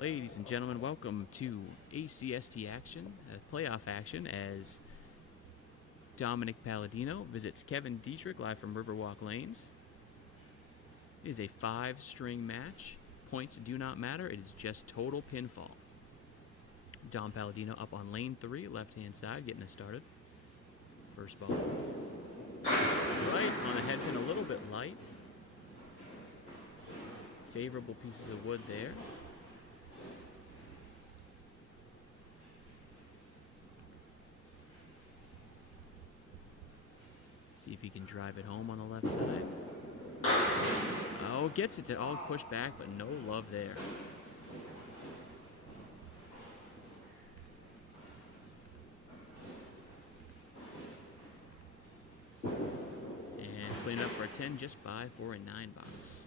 Ladies and gentlemen, welcome to ACST action, playoff action, as Dominick Paladino visits Kevin Dietrich live from Riverwalk Lanes. It is a 5-string match. Points do not matter. It is just total pinfall. Dom Paladino up on lane 3, left-hand side, getting us started. First ball. Right on the head pin, a little bit light. Favorable pieces of wood there. See if he can drive it home on the left side. Oh, gets it to all push back, but no love there. And clean it up for a 10 just by for a 9 box.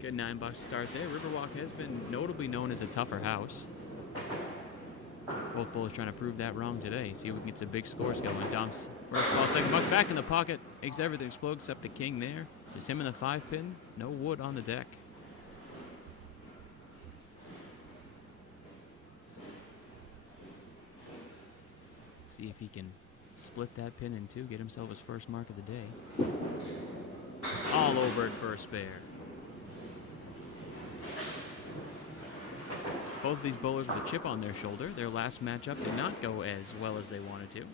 Good 9 box start there. Riverwalk has been notably known as a tougher house. Both bowlers trying to prove that wrong today. See if we can get some big scores going. Dom's first ball, second buck, back in the pocket. Makes everything explode except the king there. Just him in the 5 pin. No wood on the deck. See if he can split that pin in 2, get himself his first mark of the day. All over it for a spare. Both of these bowlers with a chip on their shoulder. Their last matchup did not go as well as they wanted to.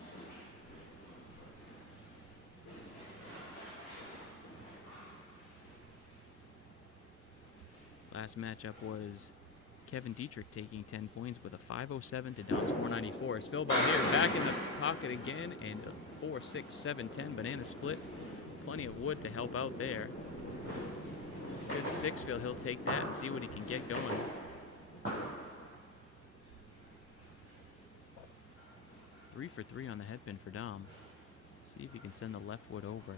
Last matchup was Kevin Dietrich taking 10 points with a 507 to Dom's 494. As Phil Ball here back in the pocket again, and a 4, 6, 7, 10 banana split. Plenty of wood to help out there. Good 6 field. He'll take that and see what he can get going. Three for 3 on the headpin for Dom. See if he can send the left wood over.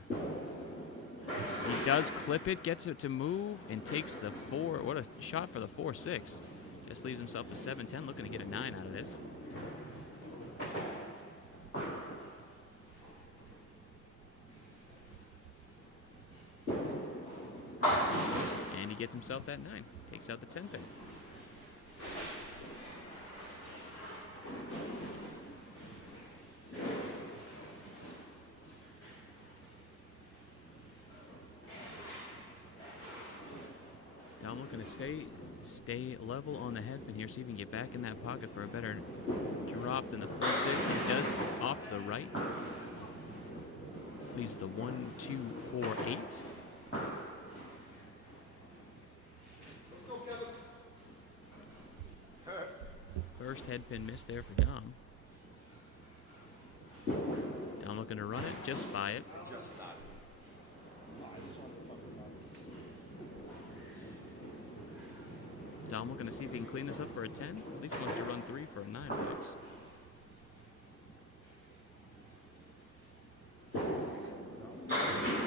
He does clip it, gets it to move, and takes the 4. What a shot for the 4-6. Just leaves himself the 7-10, looking to get a 9 out of this. And he gets himself that 9. Takes out the 10 pin. Dom looking to stay level on the headpin here, see if he can get back in that pocket for a better drop than the 4-6. He does off to the right. Leaves the 1, 2, 4, 8. Let's go, Kevin. First headpin miss there for Dom. Dom looking to run it, just by it. Dom looking to see if he can clean this up for a 10. At least wants to run 3 for a 9 box.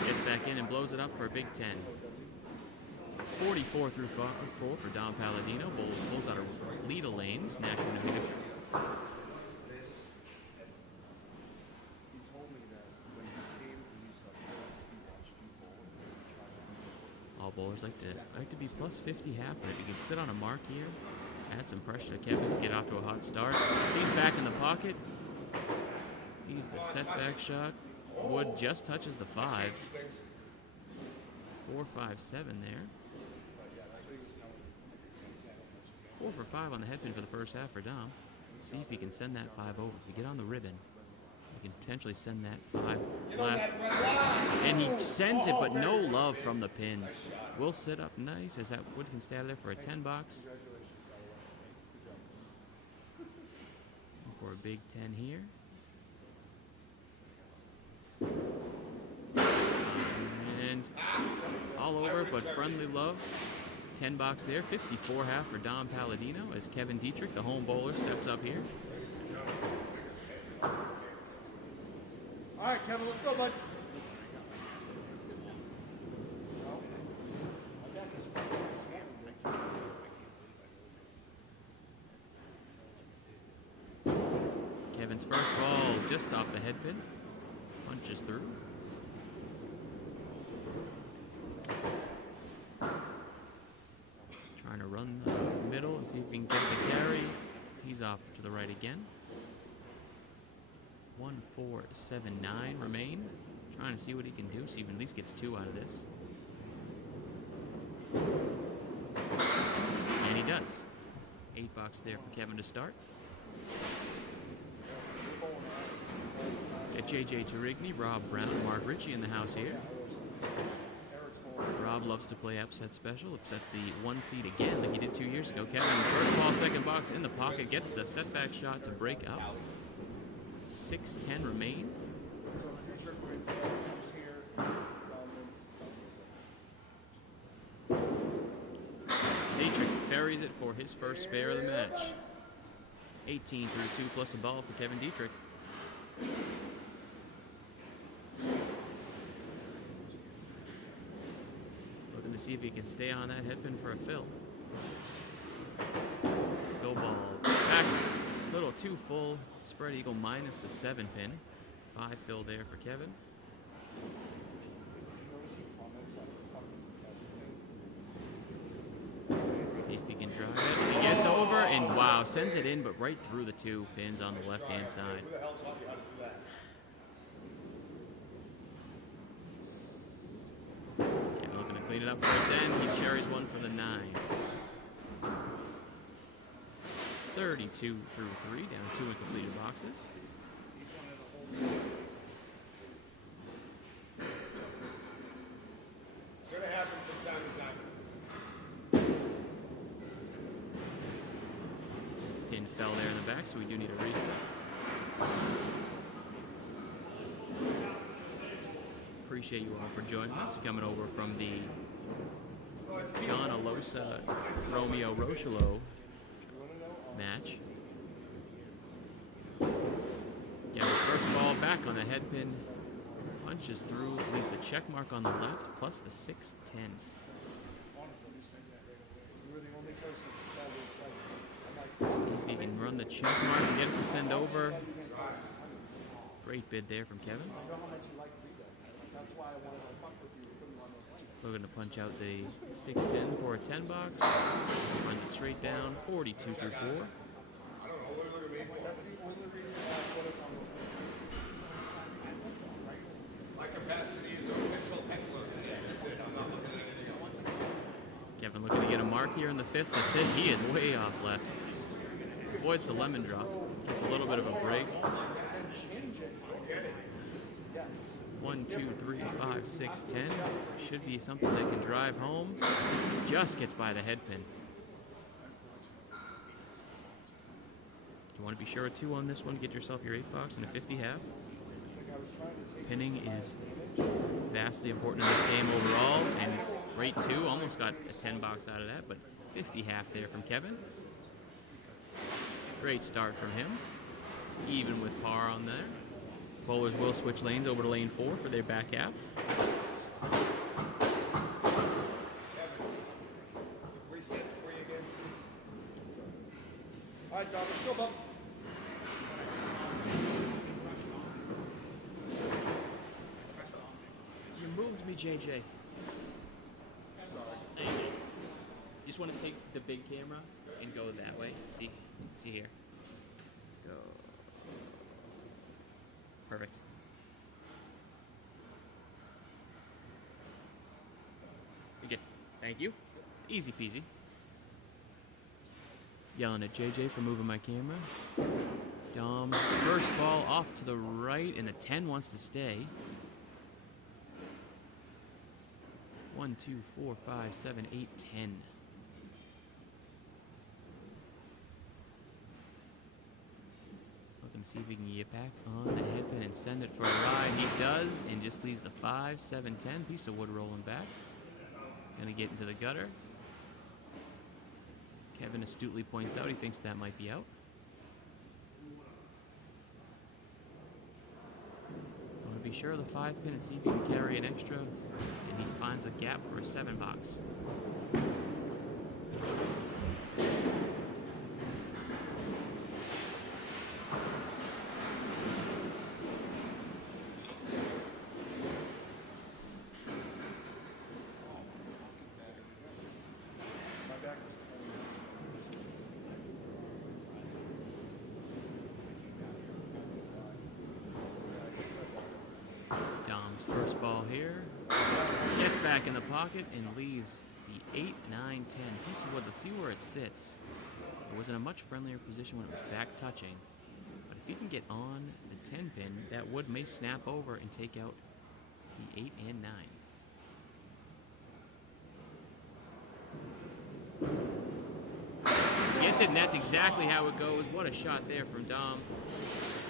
Gets back in and blows it up for a big 10. 44 through 4 for Dom Paladino. Pulls out a lead of lanes. National New Hampshire. All bowlers like to be plus 50 half, but if you can sit on a mark here, add some pressure to Kevin to get off to a hot start. He's back in the pocket. He's the setback shot. Wood just touches the 5. 4, 5, 7 there. 4 for 5 on the headpin for the first half for Dom. See if he can send that 5 over. If you get on the ribbon, you can potentially send that 5 left. And he sends it, but no love from the pins. Will sit up nice as that wood can stay out of there for a 10 box. For a big 10 here. And all over, but friendly love. 10 box there. 54 half for Dom Paladino as Kevin Dietrich, the home bowler, steps up here. All right, Kevin, let's go, bud. Kevin's first ball just off the head pin. Punches through. Trying to run the middle and see if he can get the carry. He's off to the right again. 1, 4, 7, 9 remain. Trying to see what he can do, so he at least gets 2 out of this. And he does. $8 there for Kevin to start. Got JJ Tarigny, Rob Brown, Mark Ritchie in the house here. Rob loves to play upset special. Upsets the 1 seed again like he did 2 years ago. Kevin, first ball, second box in the pocket, gets the setback shot to break up. 6-10 remain. Dietrich buries it for his first spare of the match. 18 through 2 plus a ball for Kevin Dietrich. Looking to see if he can stay on that head pin for a fill. Fill ball back, a little too full. Spread eagle minus the 7 pin. 5 fill there for Kevin. See if he can drive it. He gets over and wow, sends it in, but right through the 2 pins on the left-hand side. Who the hell taught you how to do that? Kevin looking to clean it up for a 10. He cherries one from the 9. 32 through 3, down 2 incompleted boxes. It's gonna happen from time to time. Pin fell there in the back, so we do need a reset. Appreciate you all for joining us. Coming over from the John Alosa Romeo Rochelo match. Gets first ball back on the head pin. Punches through, leaves the check mark on the left, plus the 6-10. See if he can run the check mark and get it to send over. Great bid there from Kevin. Looking to punch out the 6-10 for a 10 box. Runs it straight down, 42 through 4. I don't know, what are they made for? That's the only reason why I put us on those. My capacity is official heckler today. That's it. I'm not looking at anything else. Kevin looking to get a mark here in the 5th. That's it. He is way off left. Avoids the lemon drop. Gets a little bit of a break. 1, 2, 3, 5, 6, 10. Should be something that can drive home. Just gets by the head pin. You want to be sure of 2 on this one to get yourself your 8 box and a 50 half. Pinning is vastly important in this game overall, and rate 2 almost got a 10 box out of that, but 50 half there from Kevin. Great start from him, even with par on there. Bowlers will switch lanes over to lane 4 for their back half. Reset 3 again. All right, Dom, let's go, bub. You moved me, JJ. Sorry. Thank you. You just want to take the big camera and go that way. See here. Go. Perfect. Okay. Thank you. Easy peasy. Yelling at JJ for moving my camera. Dom, first ball off to the right, and the 10 wants to stay. 1, 2, 4, 5, 7, 8, 10. Looking to see if he can get back on the head pin and send it for a ride. He does, and just leaves the 5, 7, 10. Piece of wood rolling back. Gonna get into the gutter. Kevin astutely points out he thinks that might be out. Want to be sure of the 5 pin and see if he can carry an extra, and he finds a gap for a 7 box. First ball here. Gets back in the pocket and leaves the 8, 9, 10 piece of wood. Let's see where it sits. It was in a much friendlier position when it was back touching. But if he can get on the 10 pin, that wood may snap over and take out the 8 and 9. Gets it, and that's exactly how it goes. What a shot there from Dom.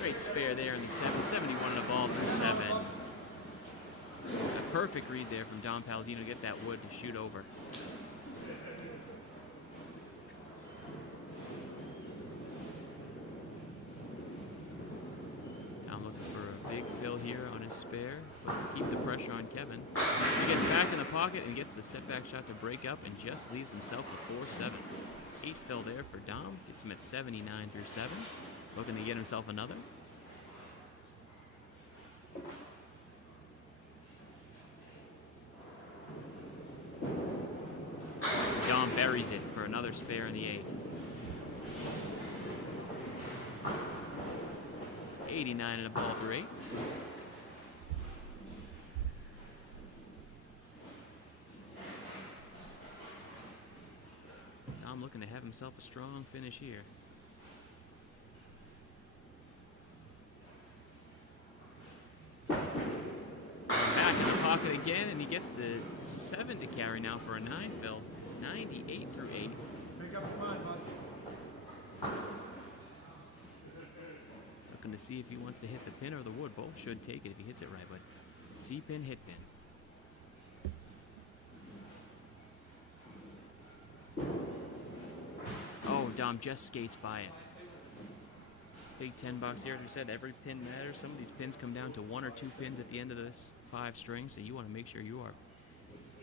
Great spare there in the 7. 71 on the ball through 7. A perfect read there from Dom Paladino to get that wood to shoot over. Dom looking for a big fill here on his spare, but keep the pressure on Kevin. He gets back in the pocket and gets the setback shot to break up and just leaves himself to 4-7. 8 fill there for Dom. Gets him at 79 through 7. Looking to get himself another. Dom buries it for another spare in the 8th. 89 in a ball through 8. Dom looking to have himself a strong finish here. Back in the pocket again, and he gets the 7 to carry now for a 9 fill. 98 through 8. Pick up your mind, bud. Looking to see if he wants to hit the pin or the wood. Both should take it if he hits it right, but C pin, hit pin. Oh, Dom just skates by it. Big 10 bucks here. As we said, every pin matters. Some of these pins come down to 1 or 2 pins at the end of this 5 string, so you want to make sure you are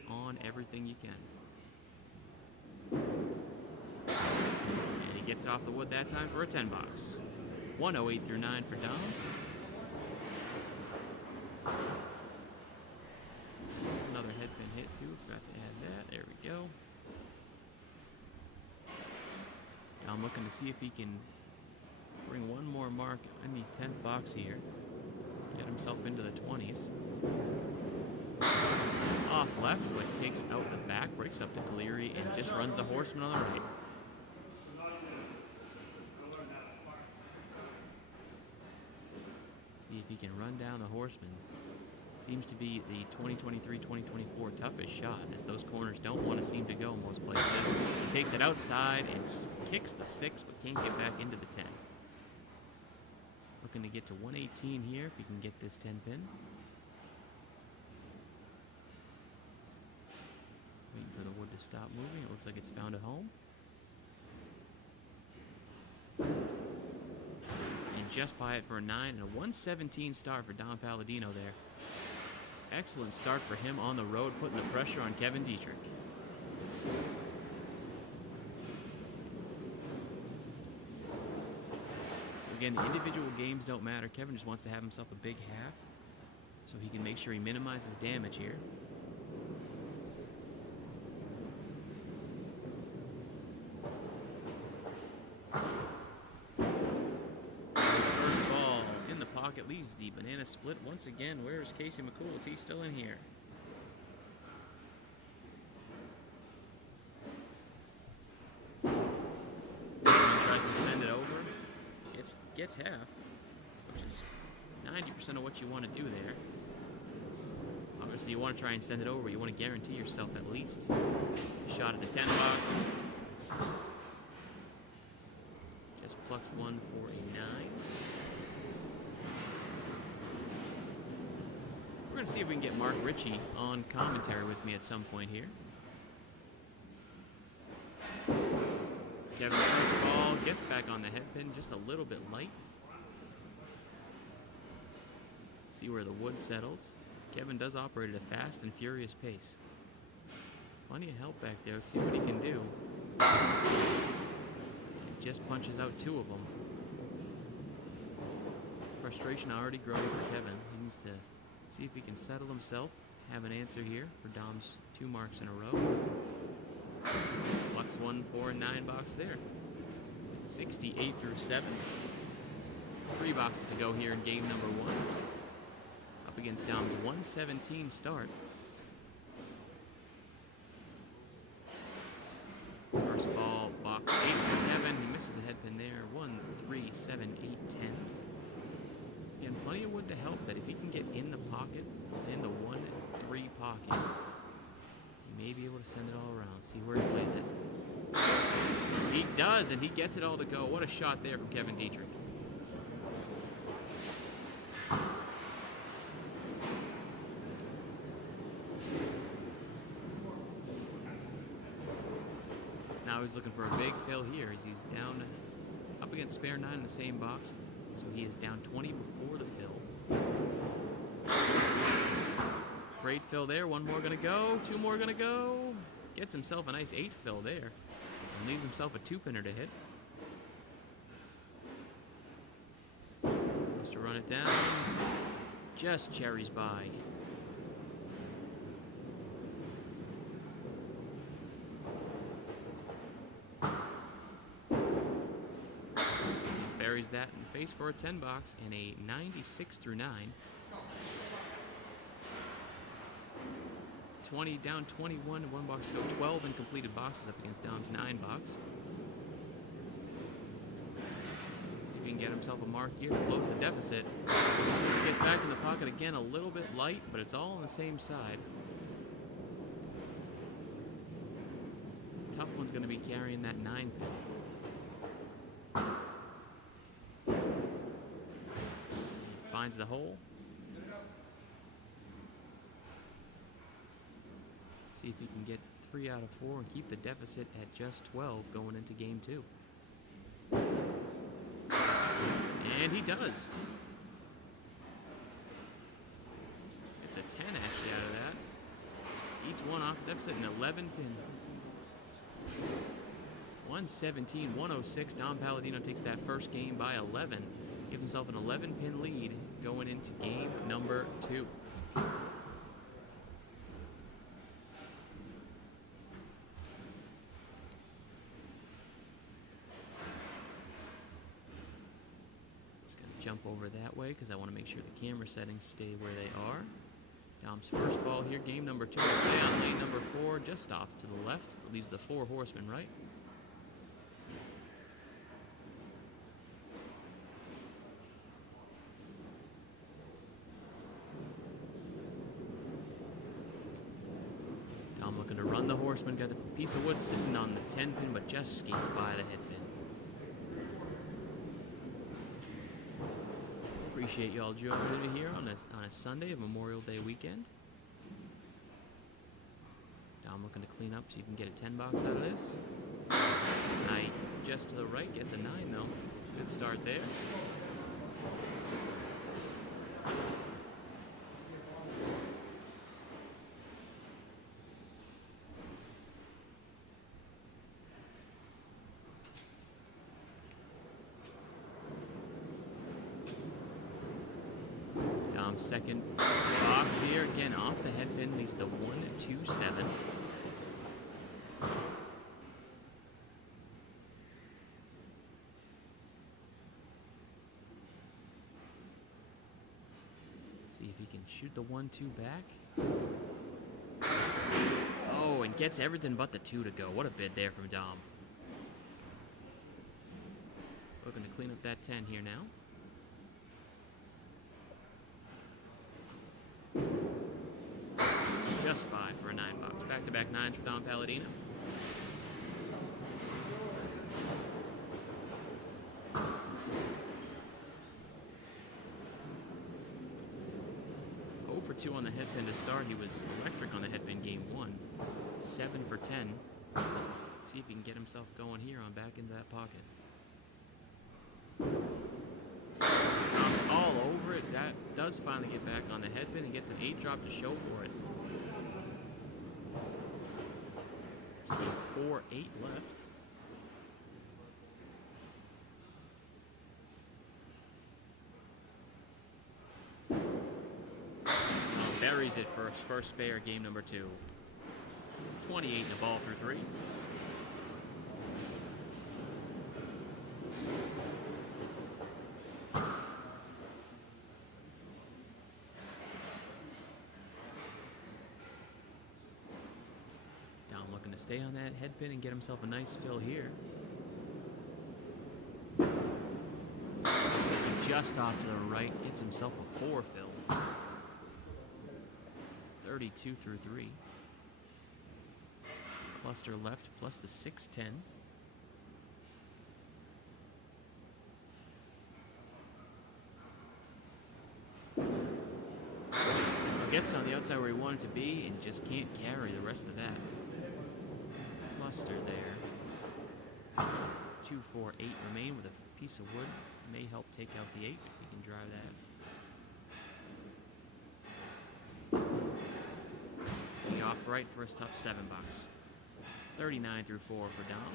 on everything you can. And he gets it off the wood that time for a 10 bucks. 108 through 9 for Dom. There's another head pin hit too. Forgot to add that. There we go. Dom looking to see if he can bring one more mark in the 10th box here. Get himself into the 20s. Off left, but takes out the back, breaks up to Caleri, and just runs the horseman on the right. See if he can run down the horseman. Seems to be the 2023-2024 toughest shot, as those corners don't want to seem to go in most places. He takes it outside and kicks the 6, but can't get back into the 10. Looking to get to 118 here if he can get this 10 pin. Waiting for the wood to stop moving. It looks like it's found a home. And just by it for a 9 and a 117 start for Dom Paladino there. Excellent start for him on the road, putting the pressure on Kevin Dietrich. So again, the individual games don't matter. Kevin just wants to have himself a big half so he can make sure he minimizes damage here. Pocket leaves the banana split once again. Where's Casey McCool? Is he still in here? Tries to send it over. Gets half, which is 90% of what you want to do there. Obviously, you want to try and send it over. You want to guarantee yourself at least a shot at the 10 box. Just plucks one for a 9. We're going to see if we can get Mark Ritchie on commentary with me at some point here. Kevin's first ball gets back on the head pin, just a little bit light. See where the wood settles. Kevin does operate at a fast and furious pace. Plenty of help back there. Let's see what he can do. He just punches out 2 of them. Frustration already growing for Kevin. He needs to see if he can settle himself, have an answer here for Dom's 2 marks in a row. Plucks one for a 9 box there. 68 through 7. 3 boxes to go here in game number 1. A up against Dom's 117 start. First ball, box 8 for Kevin. He misses the head pin there. 1, 3, 7, 8, 10. And plenty of wood to help that if he can get in the pocket, in the 1-3 pocket, he may be able to send it all around. See where he plays it. He does, and he gets it all to go. What a shot there from Kevin Dietrich. Now he's looking for a big fill here as he's down up against spare 9 in the same box. So he is down 20 before the fill. Great fill there. One more going to go. 2 more going to go. Gets himself a nice 8 fill there. And leaves himself a 2-pinner to hit. Goes to run it down. Just cherries by. Buries that in face for a 10 box and a 96 through 9. 20 down 21 and 1 box to go. 12 in completed boxes up against Dom's 9 box. See if he can get himself a mark here to close the deficit. Gets back in the pocket again, a little bit light, but it's all on the same side. Tough one's going to be carrying that 9 pin. Finds the hole. See if he can get 3 out of 4 and keep the deficit at just 12 going into game 2. And he does. It's a 10 actually out of that. Eats 1 off the deficit, an 11 pin. 117-106. Dom Paladino takes that first game by 11. Gives himself an 11-pin lead going into game number 2. Jump over that way because I want to make sure the camera settings stay where they are. Dom's first ball here, game number 2. Stay on lane number 4, just off to the left. Leaves the 4 horsemen right. Dom looking to run the horseman. Got a piece of wood sitting on the 10 pin, but just skates by the head pin. Appreciate y'all joining me here on a Sunday of Memorial Day weekend. Dom looking to clean up so you can get a 10 box out of this. Knight just to the right gets a 9 though. Good start there. Second box here, again off the head pin, leaves the 1-2-7. See if he can shoot the 1-2 back. Oh, and gets everything but the 2 to go. What a bid there from Dom. Looking to clean up that 10 here now. Just by for a 9 box. Back-to-back 9s for Dom Paladino. For 2 on the head pin to start. He was electric on the head pin game 1. 7 for 10. See if he can get himself going here on back into that pocket. All over it. That does finally get back on the head pin and gets an 8 drop to show for it. Still 4-8 left. Buries it for first spare, game number 2. 28 in the ball through 3. to stay on that head pin and get himself a nice fill here. Just off to the right, gets himself a 4 fill. 32 through 3. Cluster left plus the 610. Gets on the outside where he wanted to be and just can't carry the rest of that. Cluster there. 2, 4, 8 remain with a piece of wood. May help take out the 8 if he can drive that. The off right for his tough 7 box. 39 through 4 for Dom.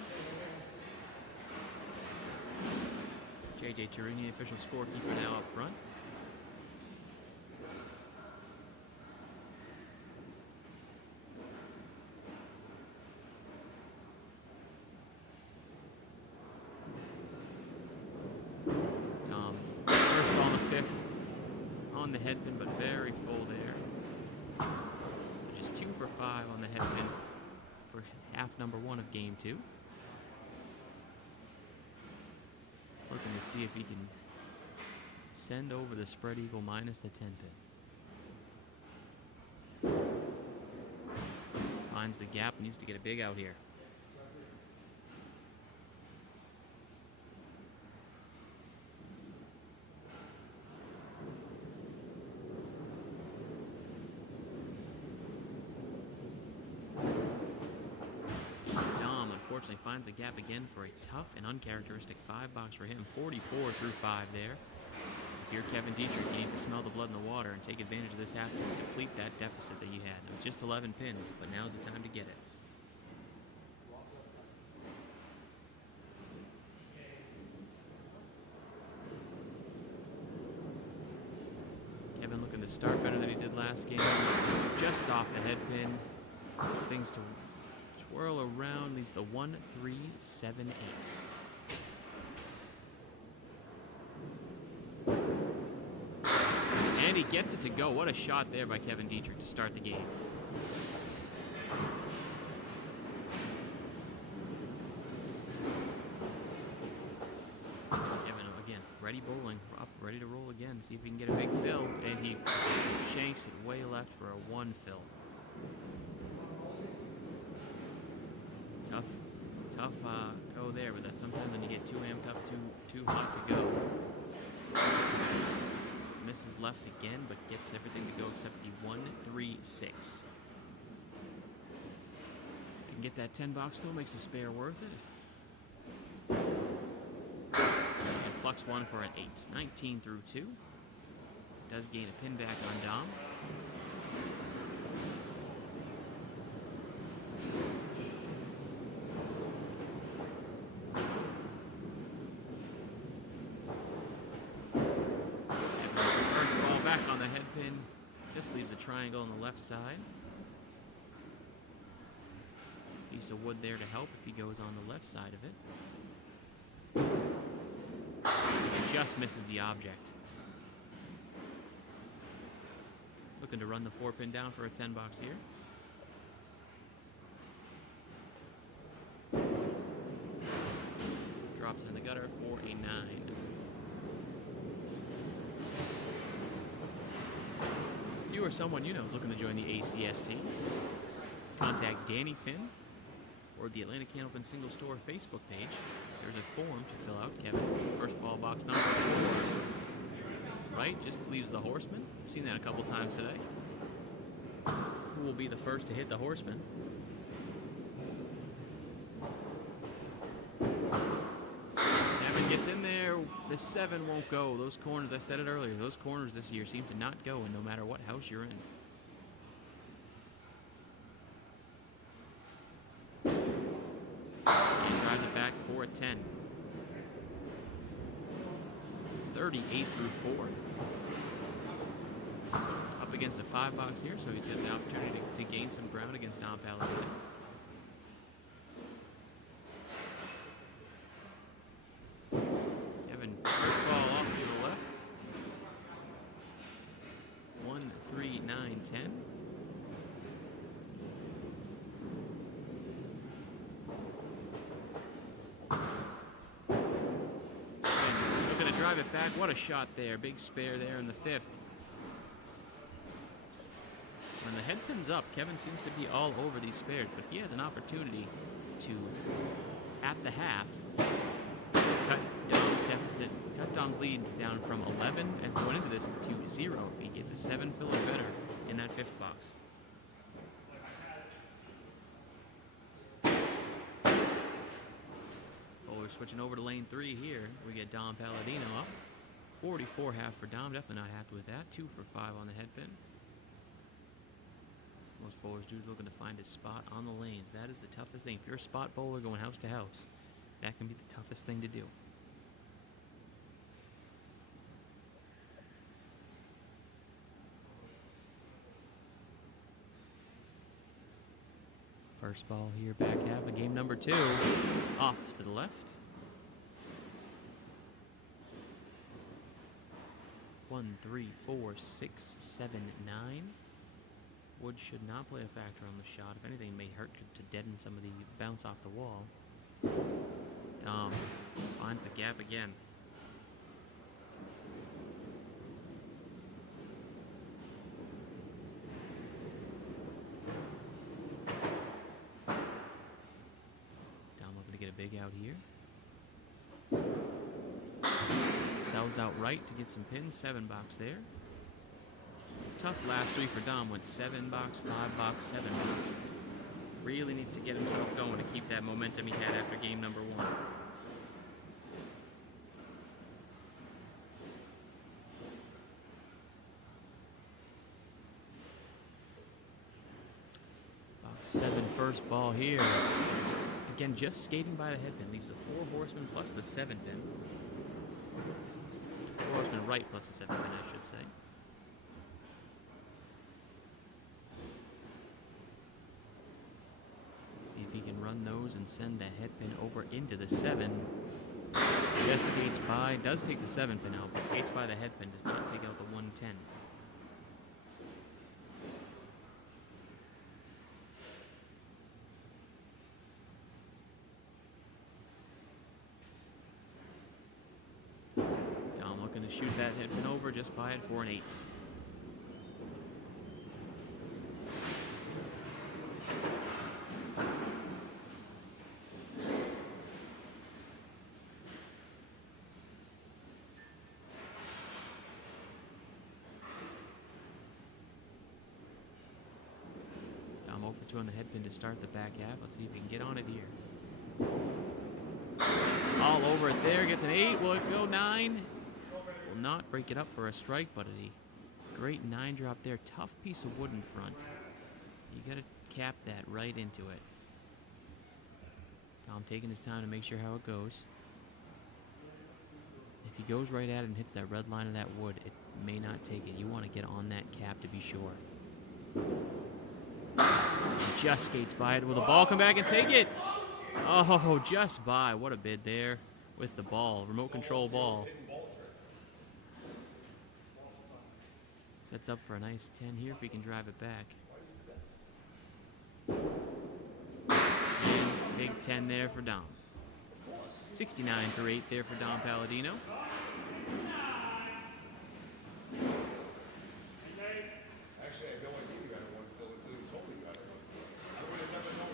JJ Turini, official scorekeeper, now up front. The head pin, but very full there. So just 2 for 5 on the head pin for half number 1 of game 2. Looking to see if he can send over the spread eagle minus the 10 pin. Finds the gap, needs to get a big out here. Unfortunately finds a gap again for a tough and uncharacteristic 5 box for him. 44 through 5 there. If you're Kevin Dietrich, you need to smell the blood in the water and take advantage of this half to deplete that deficit that you had. Now, it's just 11 pins, but now's the time to get it. Kevin looking to start better than he did last game. Just off the head pin. These things to swirl around, leaves the 1, 3, 7, 8. And he gets it to go. What a shot there by Kevin Dietrich to start the game. Kevin, again, ready bowling, up, ready to roll again. See if he can get a big fill. And he shanks it way left for a 1 fill. Tough go there, but that's sometimes when you get too amped up, too hot to go. Misses left again, but gets everything to go except the 1, 3, 6. If you can get that 10 box, still makes the spare worth it. And plucks 1 for an 8. 19 through 2. Does gain a pin back on Dom. On the head pin, just leaves a triangle on the left side. Piece of wood there to help if he goes on the left side of it. He just misses the object. Looking to run the 4 pin down for a 10 box here. Drops in the gutter for a 9. If you or someone you know is looking to join the ACST, contact Danny Finn or the Atlantic Can Open Single Store Facebook page. There's a form to fill out, Kevin. First ball box number 4. Right? Just leaves the horseman. I've seen that a couple times today. Who will be the first to hit the horseman? Kevin gets in there. The 7 won't go. Those corners, I said it earlier, those corners this year seem to not go in no matter what house you're in. He drives it back for a 10. 38 through 4. Up against a 5 box here, so he's got the opportunity to gain some ground against Dom Paladino. Kevin, first ball off to the left. 1, 3, 9, 10. drive it back. What a shot there. Big spare there in the 5th. When the head pin's up, Kevin seems to be all over these spares, but he has an opportunity to, at the half, cut Dom's lead down from 11 and going into this to 0 if he gets a 7 fill or better in that 5th box. We're switching over to lane 3 here. We get Dom Paladino up. 44 half for Dom. Definitely not happy with that. 2 for 5 on the head pin. Most bowlers do looking to find his spot on the lanes. That is the toughest thing. If you're a spot bowler going house to house, that can be the toughest thing to do. First ball here, back half of game number 2. Off to the left. 1, 3, 4, 6, 7, 9. Wood should not play a factor on the shot. If anything, it may hurt to deaden some of the bounce off the wall. Dom finds the gap again. Get a big out here. Sells out right to get some pins. 7 box there. Tough last 3 for Dom. Went 7 box, 5 box, 7 box. Really needs to get himself going to keep that momentum he had after game number 1. Box 7 first ball here. Again, just skating by the head pin. Leaves the 4 horsemen plus the 7 pin. 4 horsemen right plus the 7 pin, I should say. See if he can run those and send the head pin over into the 7. Just skates by. Does take the 7 pin out, but skates by the head pin. Does not take out the 110. Looking to shoot that head pin over, just by it for an 8. Dom 0 for 2 on the head pin to start the back half. Let's see if he can get on it here. All over it there, gets an 8. Will it go 9? Will not break it up for a strike, but a great 9 drop there. Tough piece of wood in front. You got to cap that right into it. Dom taking his time to make sure how it goes. If he goes right at it and hits that red line of that wood, it may not take it. You want to get on that cap to be sure. He just skates by it. Will the ball come back and take it? Oh, just by. What a bid there with the ball. Remote control ball. Sets up for a nice 10 here if he can drive it back. And big 10 there for Dom. 69 for 8 there for Dom Paladino. Actually, I had no idea you had one fill until you told me you had one. I would have never known.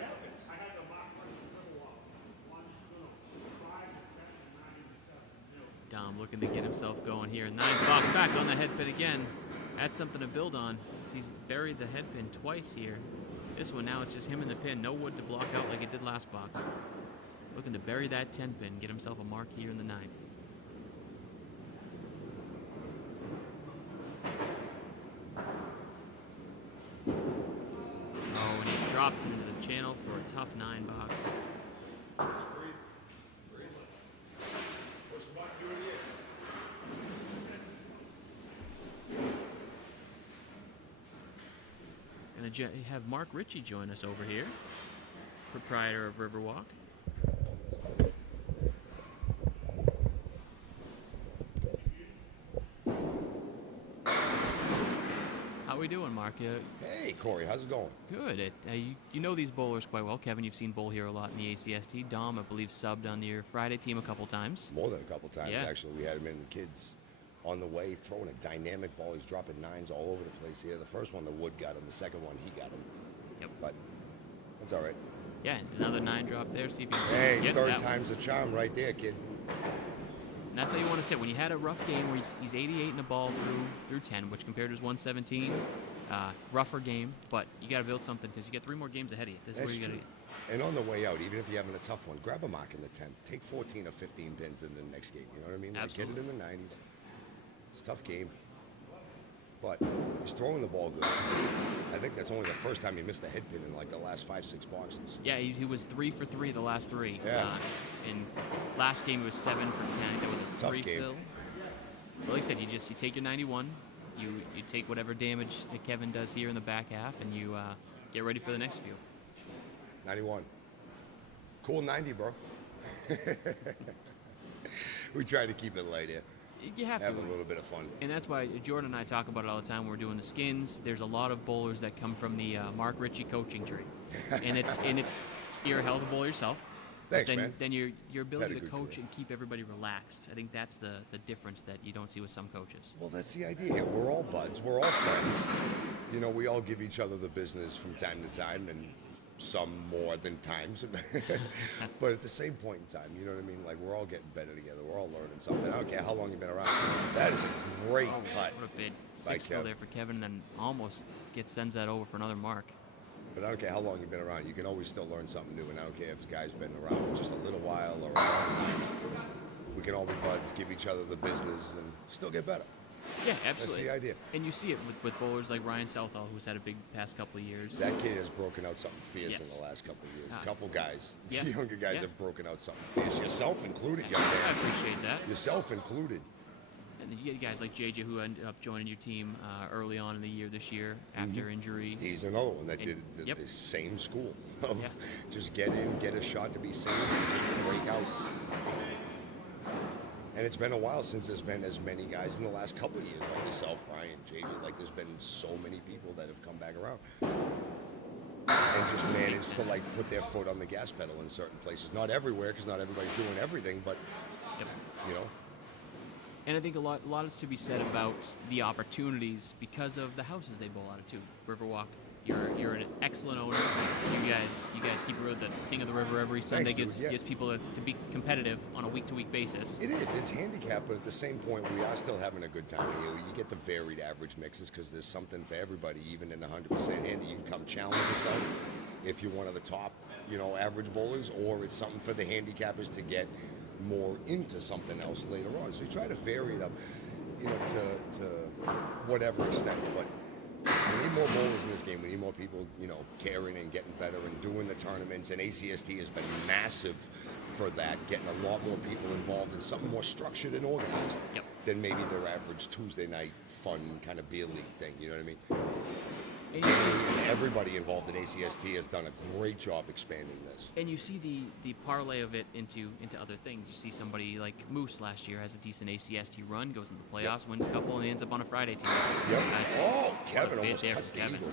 I had the box on the Riverwalk. 1, 5, 7, 9, 7, 0. Dom looking to get himself going here. 9 box back on the head pin again. That's something to build on. He's buried the head pin twice here. This one now it's just him and the pin. No wood to block out like it did last box. Looking to bury that 10 pin. Get himself a mark here in the 9th. Oh, and he drops into the channel for a tough 9 box. Breathe. Breathe. Push the button, do it again. Gonna have Mark Ritchie join us over here, proprietor of Riverwalk. we doing, Mark? Hey, Corey, how's it going? Good. You know these bowlers quite well. Kevin, you've seen bowl here a lot in the ACST. Dom, I believe, subbed on your Friday team a couple times. More than a couple times, Yeah. actually. We had him in the kids on the way, throwing a dynamic ball. He's dropping nines all over the place here. The first one, the wood got him. The second one, he got him. Yep. But that's all right. Yeah, another 9 drop there. See if you Hey, gets third that one. time's the charm right there, kid. And that's how you want to sit. When you had a rough game where he's 88 in the ball through 10, which compared to his 117, rougher game, but you got to build something because you get 3 more games ahead of you. This That's is where true. you got to And on the way out, even if you're having a tough one, grab a mark in the 10th. Take 14 or 15 pins in the next game. You know what I mean? Like, get it in the 90s. It's a tough game. But he's throwing the ball good. I think that's only the first time he missed a head pin in like the last 5-6 boxes. Yeah, he was 3 for 3 the last 3. Yeah. And last game he was 7 for 10. That was a Tough 3 game. fill. But like I said, you take your 91, you take whatever damage that Kevin does here in the back half, and you get ready for the next few. 91. Cool 90, bro. We try to keep it light here. You have Have to. a little bit of fun. And that's why Jordan and I talk about it all the time when we're doing the skins. There's a lot of bowlers that come from the Mark Ritchie coaching tree, and it's you're a hell of a bowler yourself. Thanks, but then, man. then your ability to Pedigree coach career. and keep everybody relaxed. I think that's the difference that you don't see with some coaches. Well, that's the idea here. We're all buds. We're all friends. You know, we all give each other the business from time to time, and some more than times. But at the same point in time, you know what I mean? Like, we're all getting better together. We're all learning something. I don't care how long you've been around. That is a great cut. What a bid. by 6 fill Kev. there for Kevin, and then almost sends that over for another mark. But I don't care how long you've been around. You can always still learn something new. And I don't care if the guy's been around for just a little while or a long time. We can all be buds, give each other the business, and still get better. Yeah, absolutely. That's the idea. And you see it with bowlers like Ryan Southall, who's had a big past couple of years. That kid has broken out something fierce in Yes. the last couple of years. Ah. A couple guys, Yeah. younger guys Yeah. have broken out something fierce. Yourself included, young I man. appreciate that. Yourself included. And then you get guys like JJ who ended up joining your team early on in the year this year after injury. He's another one that did the, Yep. the same school of Yeah. just get in, get a shot to be seen, and just break out. And it's been a while since there's been as many guys in the last couple of years, like yourself, Ryan, JJ. Like, there's been so many people that have come back around and just managed to like put their foot on the gas pedal in certain places. Not everywhere, because not everybody's doing everything, but Yep. you know. And I think a lot is to be said about the opportunities because of the houses they bowl out of too. Riverwalk, you're an excellent owner. You guys keep the king of the river every Sunday. Thanks, dude. Yeah. Gives people to be competitive on a week-to-week basis. It is. It's handicapped, but at the same point, we are still having a good time. You get the varied average mixes because there's something for everybody, even in 100% handy. You can come challenge yourself if you're one of the top, average bowlers, or it's something for the handicappers to get more into something else later on. So you try to vary it up, to whatever extent. But we need more bowlers in this game. We need more people, caring and getting better and doing the tournaments. And ACST has been massive for that, getting a lot more people involved in something more structured and organized Yep. than maybe their average Tuesday night fun kind of beer league thing. You know what I mean? And you see, Everybody involved in ACST has done a great job expanding this. and you see the parlay of it into other things. You see somebody like Moose last year has a decent ACST run, goes into the playoffs, wins a couple, and ends up on a Friday team. Yep. That's- Oh, Kevin what a almost bid there cuts for the Kevin. eagle.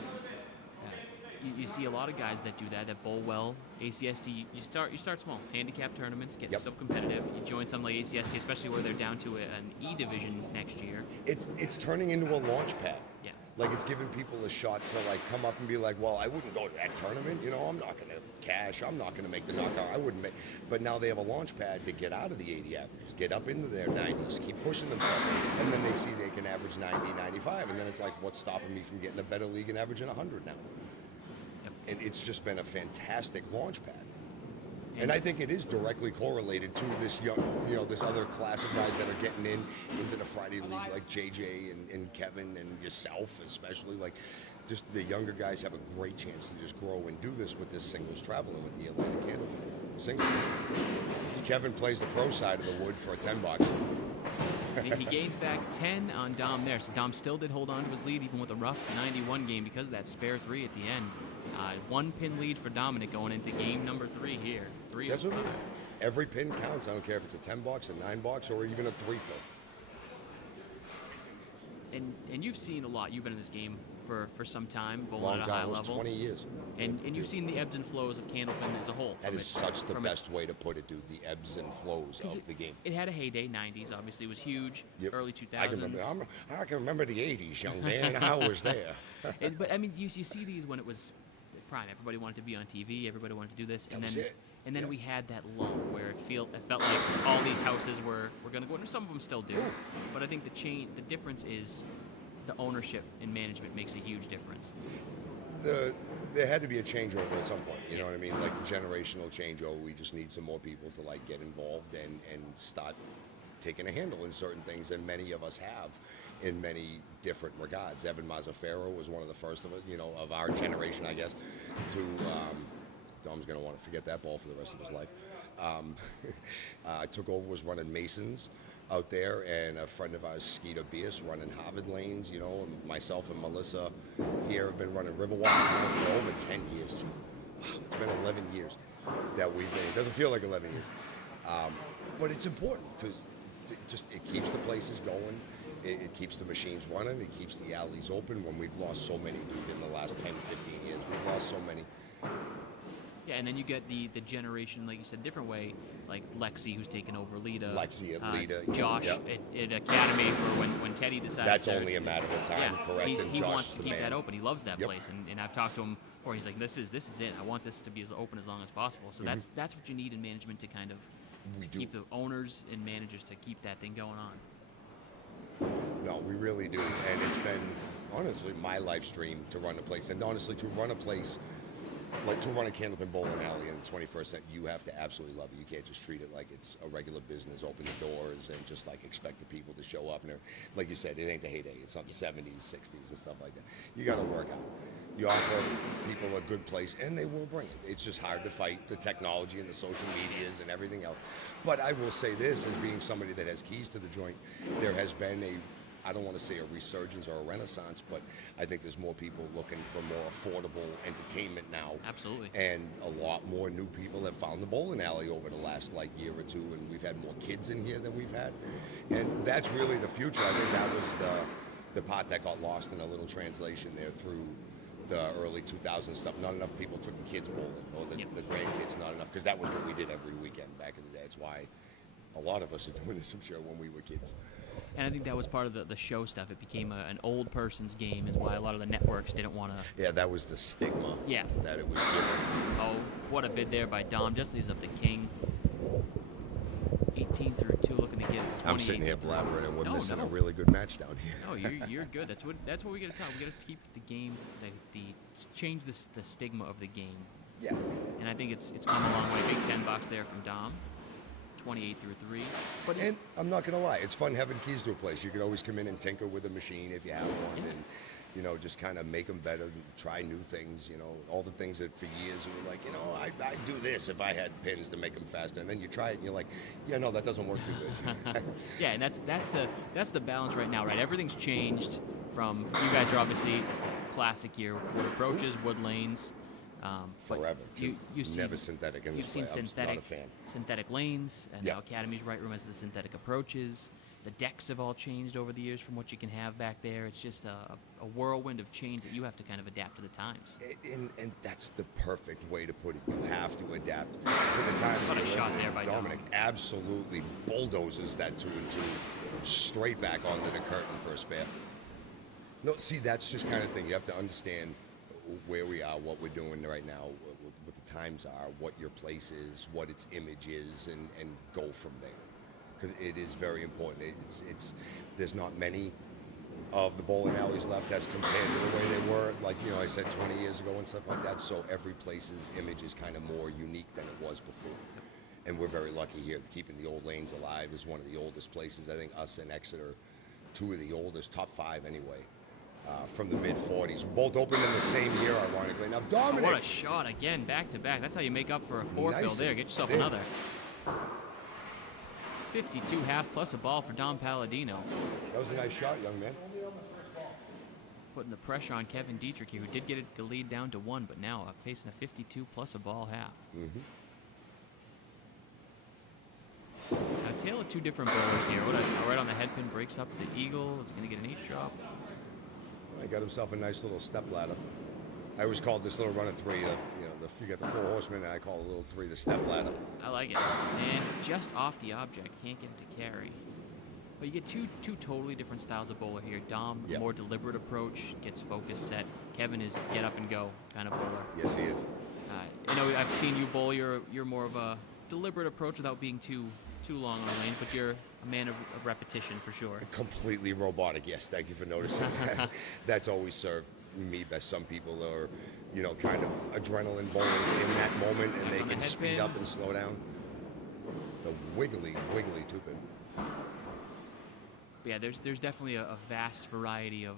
You see a lot of guys that do that bowl well. ACST, you start small, handicap tournaments, get Yep. yourself competitive. You join something like ACST, especially where they're down to an E division next year. It's turning into a launch pad. Yeah. Like, it's giving people a shot to like come up and be like, well, I wouldn't go to that tournament. I'm not going to cash. I'm not going to make the knockout. I wouldn't make. But now they have a launch pad to get out of the 80 averages, get up into their 90s, keep pushing themselves. And then they see they can average 90, 95. And then it's like, what's stopping me from getting a better league and averaging 100 now? Yep. And it's just been a fantastic launch pad. And I think it is directly correlated to this young, this other class of guys that are getting into the Friday league, like JJ and Kevin and yourself, especially. Like, just the younger guys have a great chance to just grow and do this with this singles traveling with the Atlantic Candle single. Kevin plays the pro side of the wood for a $10. See, he gains back 10 on Dom there. So Dom still did hold on to his lead, even with a rough 91 game because of that spare 3 at the end. 1 pin lead for Dominic going into game number 3 here. 3 That's of what 5. every pin counts. I don't care if it's a $10, a $9, or even a 3 fill. and you've seen a lot. You've been in this game for some time, bowling Long at a high time, almost level. 20 years. And you've seen the ebbs and flows of Candlepin as a whole. That is such the from best way to put it, dude. The ebbs and flows of the game. It had a heyday, 90s, obviously, it was huge. Yep. Early 2000s. I can remember the 80s, young man. I was there. But I mean, you see these when it was prime. Everybody wanted to be on TV. Everybody wanted to do this. That was it. And then Yeah. we had that lull where it felt like all these houses were going to go, and some of them still do. But I think the difference is the ownership and management makes a huge difference. There had to be a changeover at some point. You know what I mean? Like generational changeover. We just need some more people to like get involved and start taking a handle in certain things, and many of us have in many different regards. Evan Mazzaferro was one of the first of it, of our generation, I guess, to Dom's going to want to forget that ball for the rest of his life. Took over, was running Masons out there, and a friend of ours, Skeeter Bierce, running Harvard Lanes, and myself and Melissa here have been running Riverwalk now for over 10 years. Wow, it's been 11 years that we've been. It doesn't feel like 11 years. But it's important because it keeps the places going. It keeps the machines running. It keeps the alleys open. When we've lost so many, dude, in the last 10, 15 years, we've lost so many. Yeah, and then you get the generation, like you said, different way, like Lexi, who's taken over Lita. Lexi at Lita. Josh Yep. at Academy for when Teddy decided. That's only a matter of time, correct? And He Josh wants is to the keep man. that open. He loves that Yep. place, and I've talked to him before. He's like, this is it. I want this to be as open as long as possible. So that's what you need in management to kind of keep the owners and managers to keep that thing going on. No, we really do. And it's been, honestly, my live stream to run a place. And honestly, to run a place, like to run a Candlepin bowling alley in the 21st century, you have to absolutely love it. You can't just treat it like it's a regular business, open the doors, and just like expect the people to show up. And like you said, it ain't the heyday. It's not the 70s, 60s, and stuff like that. You got to work out. You offer people a good place, and they will bring it. It's just hard to fight the technology and the social medias and everything else. But I will say this, as being somebody that has keys to the joint, there has been I don't want to say a resurgence or a renaissance, but I think there's more people looking for more affordable entertainment now. Absolutely. And a lot more new people have found the bowling alley over the last year or two, and we've had more kids in here than we've had. And that's really the future. I think that was the part that got lost in a little translation there through the early 2000s stuff. Not enough people took the kids bowling, or the grandkids, not enough, because that was what we did every weekend back in the day. It's why a lot of us are doing this, I'm sure, when we were kids. And I think that was part of the show stuff. It became an old person's game, is why a lot of the networks didn't want to. Yeah, that was the stigma that it was given. Oh, what a bid there by Dom. Just leaves up the king. 18 through 2, looking to get 28. I'm sitting here blabbering, and we're missing no. a really good match down here. No, you're good. That's what we got to talk. We got to keep the game, change the stigma of the game. Yeah. And I think it's come a long way. Big $10 there from Dom. 28 through 3. And I'm not gonna lie, it's fun having keys to a place. You can always come in and tinker with a machine if you have one, and just kind of make them better, and try new things. All the things that for years we were like, I'd do this if I had pins to make them faster, and then you try it and you're like, yeah, no, that doesn't work too good. Yeah, and that's the balance right now, right? Everything's changed from, you guys are obviously classic year wood approaches, wood lanes. Forever. You see, never synthetic in this You've seen play. I'm not a fan. synthetic lanes, and Yep. now Academy's right room has the synthetic approaches. The decks have all changed over the years from what you can have back there. It's just a whirlwind of change that you have to kind of adapt to the times. And that's the perfect way to put it. You have to adapt to the times. What a you're shot living in. there by Dominic absolutely bulldozes that 2 and 2 straight back onto the curtain for a spare. No, see, that's just kind of thing. You have to understand where we are, what we're doing right now, what the times are, what your place is, what its image is, and go from there. Because it is very important. There's not many of the bowling alleys left as compared to the way they were, I said 20 years ago and stuff like that. So every place's image is kind of more unique than it was before. And we're very lucky here. Keeping the old lanes alive is one of the oldest places. I think us and Exeter, 2 of the oldest, top 5 anyway. From the mid-40s. Both opened in the same year, ironically. Now, Dominic. What a shot again, back to back. That's how you make up for a four fill Nice there. and Get yourself thin. another. 52 half plus a ball for Dom Paladino. That was a nice shot, young man. Putting the pressure on Kevin Dietrich here, who did get the lead down to 1, but now facing a 52 plus a ball half. Mm-hmm. Now tale of two different bowlers here. Right on the head pin, breaks up the eagle. Is he going to get an 8 drop? He got himself a nice little step ladder. I always called this little run of 3, you got the 4 horsemen, and I call the little 3 the step ladder. I like it. And just off the object, can't get it to carry. But you get two totally different styles of bowler here. Dom, Yep. more deliberate approach, gets focus set. Kevin is get up and go kind of bowler. Yes, he is. I know I've seen you bowl. You're more of a deliberate approach without being too long on the lane, but you're a man of repetition for sure. Completely robotic, yes. Thank you for noticing. That's always served me best. Some people are, kind of adrenaline bowlers in that moment, and they on the can head speed pin. up and slow down. The wiggly two-pin. Yeah, there's definitely a vast variety of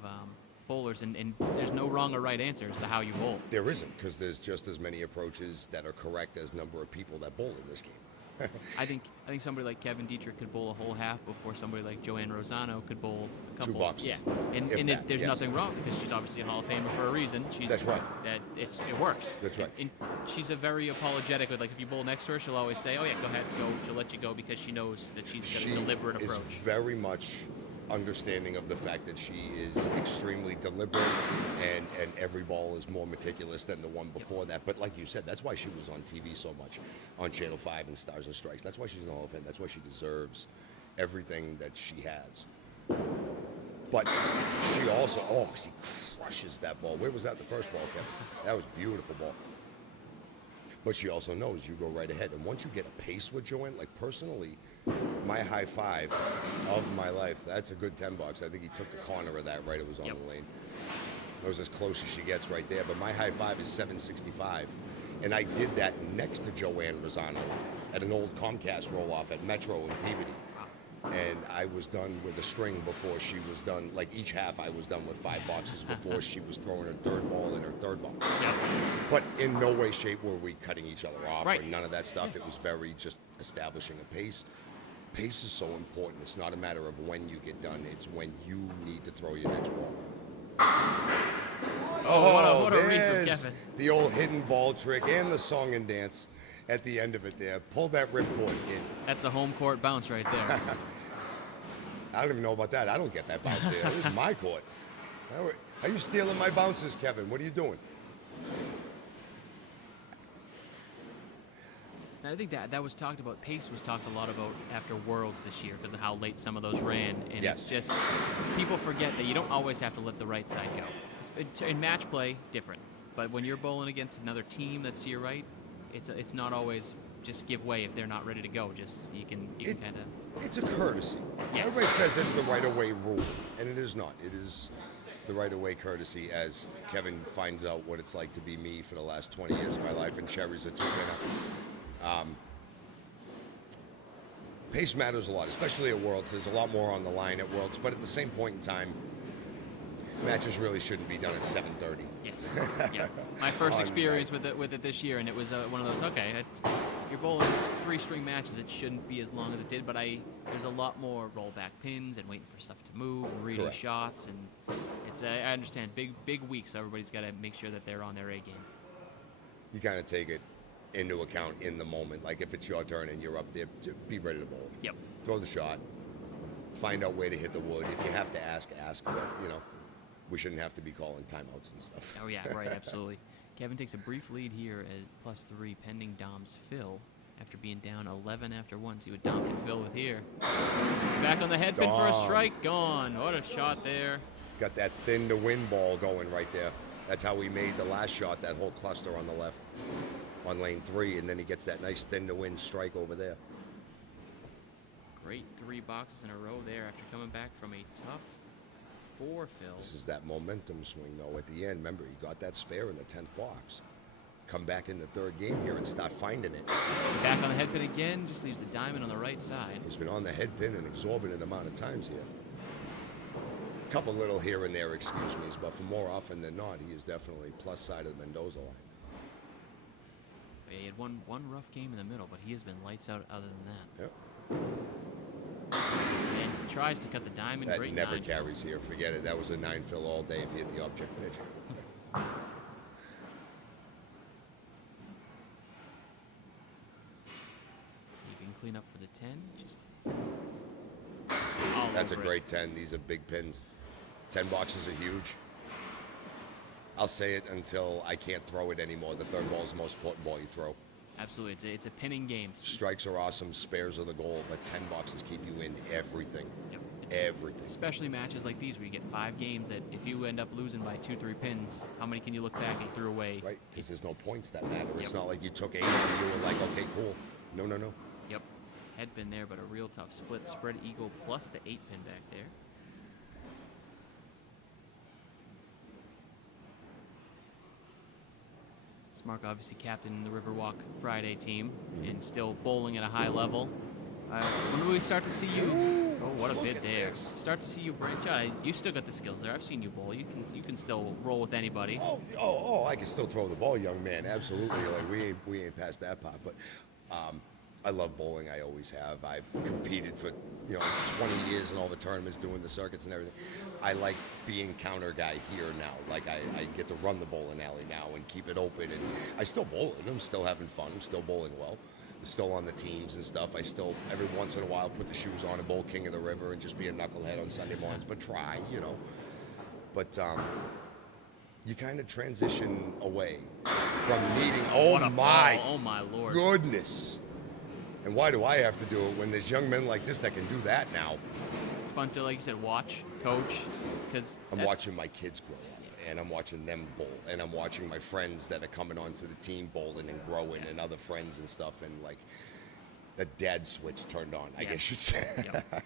bowlers, and there's no wrong or right answer as to how you bowl. There isn't, because there's just as many approaches that are correct as number of people that bowl in this game. I think somebody like Kevin Dietrich could bowl a whole half before somebody like Joanne Rosano could bowl a couple. 2 boxes. Yeah, and If that, there's yes. nothing wrong because she's obviously a Hall of Famer for a reason. That's right. It works. That's right. And she's a very apologetic with, like, if you bowl next to her, she'll always say, "Oh yeah, go ahead, go." She'll let you go because she knows that she's got a deliberate is approach. very much understanding of the fact that she is extremely deliberate, and every ball is more meticulous than the one before that. But like you said, that's why she was on TV so much, on Channel 5 and Stars and Strikes. That's why she's in the Hall of Fame. That's why she deserves everything that she has. But she also, she crushes that ball. Where was that the first ball, Kevin? That was a beautiful ball. But she also knows you go right ahead. And once you get a pace with Joanne, like personally, my high 5 of my life, that's a good 10 bucks. I think he took the corner of that right. It was on the lane. It was as close as she gets right there. But my high 5 is 765. And I did that next to Joanne Rosano at an old Comcast roll-off at Metro in Peabody. And I was done with a string before she was done. Like each half, I was done with 5 boxes before she was throwing her third ball in her third box. Yep. But in no way, shape were we cutting each other off Right. or none of that stuff. It was very just establishing a pace. Pace is so important. It's not a matter of when you get done. It's when you need to throw your next ball. What a read from there's Kevin. the old hidden ball trick and the song and dance at the end of it there. Pull that ripcord in. That's a home court bounce right there. I don't even know about that. I don't get that bounce here. This is my court. Are you stealing my bounces, Kevin? What are you doing? And I think that was talked about. Pace was talked a lot about after Worlds this year because of how late some of those ran. And Yes. it's just, people forget that you don't always have to let the right side go. In match play, different. But when you're bowling against another team that's to your right, it's not always just give way if they're not ready to go. Just you can kind of. It's a courtesy. Yes. Everybody says it's the right-of-way rule, and it is not. It is the right-of-way courtesy, as Kevin finds out what it's like to be me for the last 20 years of my life, and Cherry's a two-winner. Pace matters a lot, especially at Worlds. There's a lot more on the line at Worlds, but at the same point in time, matches really shouldn't be done at 7:30. Yes. Yeah. My first On experience with it this year, and it was one of those. Okay, you're bowling 3-string matches. It shouldn't be as long as it did, but there's a lot more rollback pins and waiting for stuff to move and reading Correct. shots, and I understand big weeks. So everybody's got to make sure that they're on their A game. You kind of take it into account in the moment. Like if it's your turn and you're up there, be ready to bowl. Yep. Throw the shot. Find out where to hit the wood. If you have to ask. But we shouldn't have to be calling timeouts and stuff. Oh yeah, right, absolutely. Kevin takes a brief lead here at +3, pending Dom's fill. After being down 11 after 1, see what Dom can fill with here. Back on the head pin for a Dom. strike. Gone. What a shot there. Got that thin to win ball going right there. That's how he made the last shot, that whole cluster on the left on lane 3, and then he gets that nice thin to win strike over there. Great 3 boxes in a row there after coming back from a tough 4 fill. This is that momentum swing, though, at the end. Remember, he got that spare in the 10th box. Come back in the third game here and start finding it. Back on the head pin again, just leaves the diamond on the right side. He's been on the head pin an exorbitant amount of times here. A couple little here and there excuse me's, but for more often than not, he is definitely plus side of the Mendoza line. He had one rough game in the middle, but he has been lights out other than that. Yep. And tries to cut the diamond. That Great never 9 carries here. Forget it. That was a 9 fill all day if you hit the object pin. See if he can clean up for the 10. Just all That's a over it. great 10. These are big pins. 10 boxes are huge. I'll say it until I can't throw it anymore. The third ball is the most important ball you throw. Absolutely, it's a pinning game. Strikes are awesome, spares are the goal, but 10 boxes keep you in everything. Yep. Everything. Especially matches like these where you get 5 games that if you end up losing by 2-3 pins, how many can you look back and threw away? Right, because there's no points that matter. It's Yep. not like you took 8 and you were like, okay, cool. No. Yep. Head pin there, but a real tough split. Spread eagle plus the 8 pin back there. Mark obviously captain the Riverwalk Friday team and still bowling at a high level. When will we start to see you? Oh, what a Look bid at there! this. Start to see you branch out. You still got the skills there. I've seen you bowl. You can still roll with anybody. Oh, I can still throw the ball, young man. Absolutely. Like we ain't past that part. But I love bowling. I always have. I've competed for 20 years in all the tournaments, doing the circuits and everything. I like being counter guy here now. Like I get to run the bowling alley now and keep it open. And I still bowl it. I'm still having fun. I'm still bowling well. I'm still on the teams and stuff. I still every once in a while put the shoes on and bowl King of the River and just be a knucklehead on Sunday mornings. But try, But you kind of transition away from needing. What a ball. Oh my lord! Goodness. And why do I have to do it when there's young men like this that can do that now? It's fun to, like you said, watch, coach, because I'm watching my kids grow up, and I'm watching them bowl, and I'm watching my friends that are coming onto the team bowling and growing, and other friends and stuff, and like the dad switch turned on, I guess you'd say. Yep.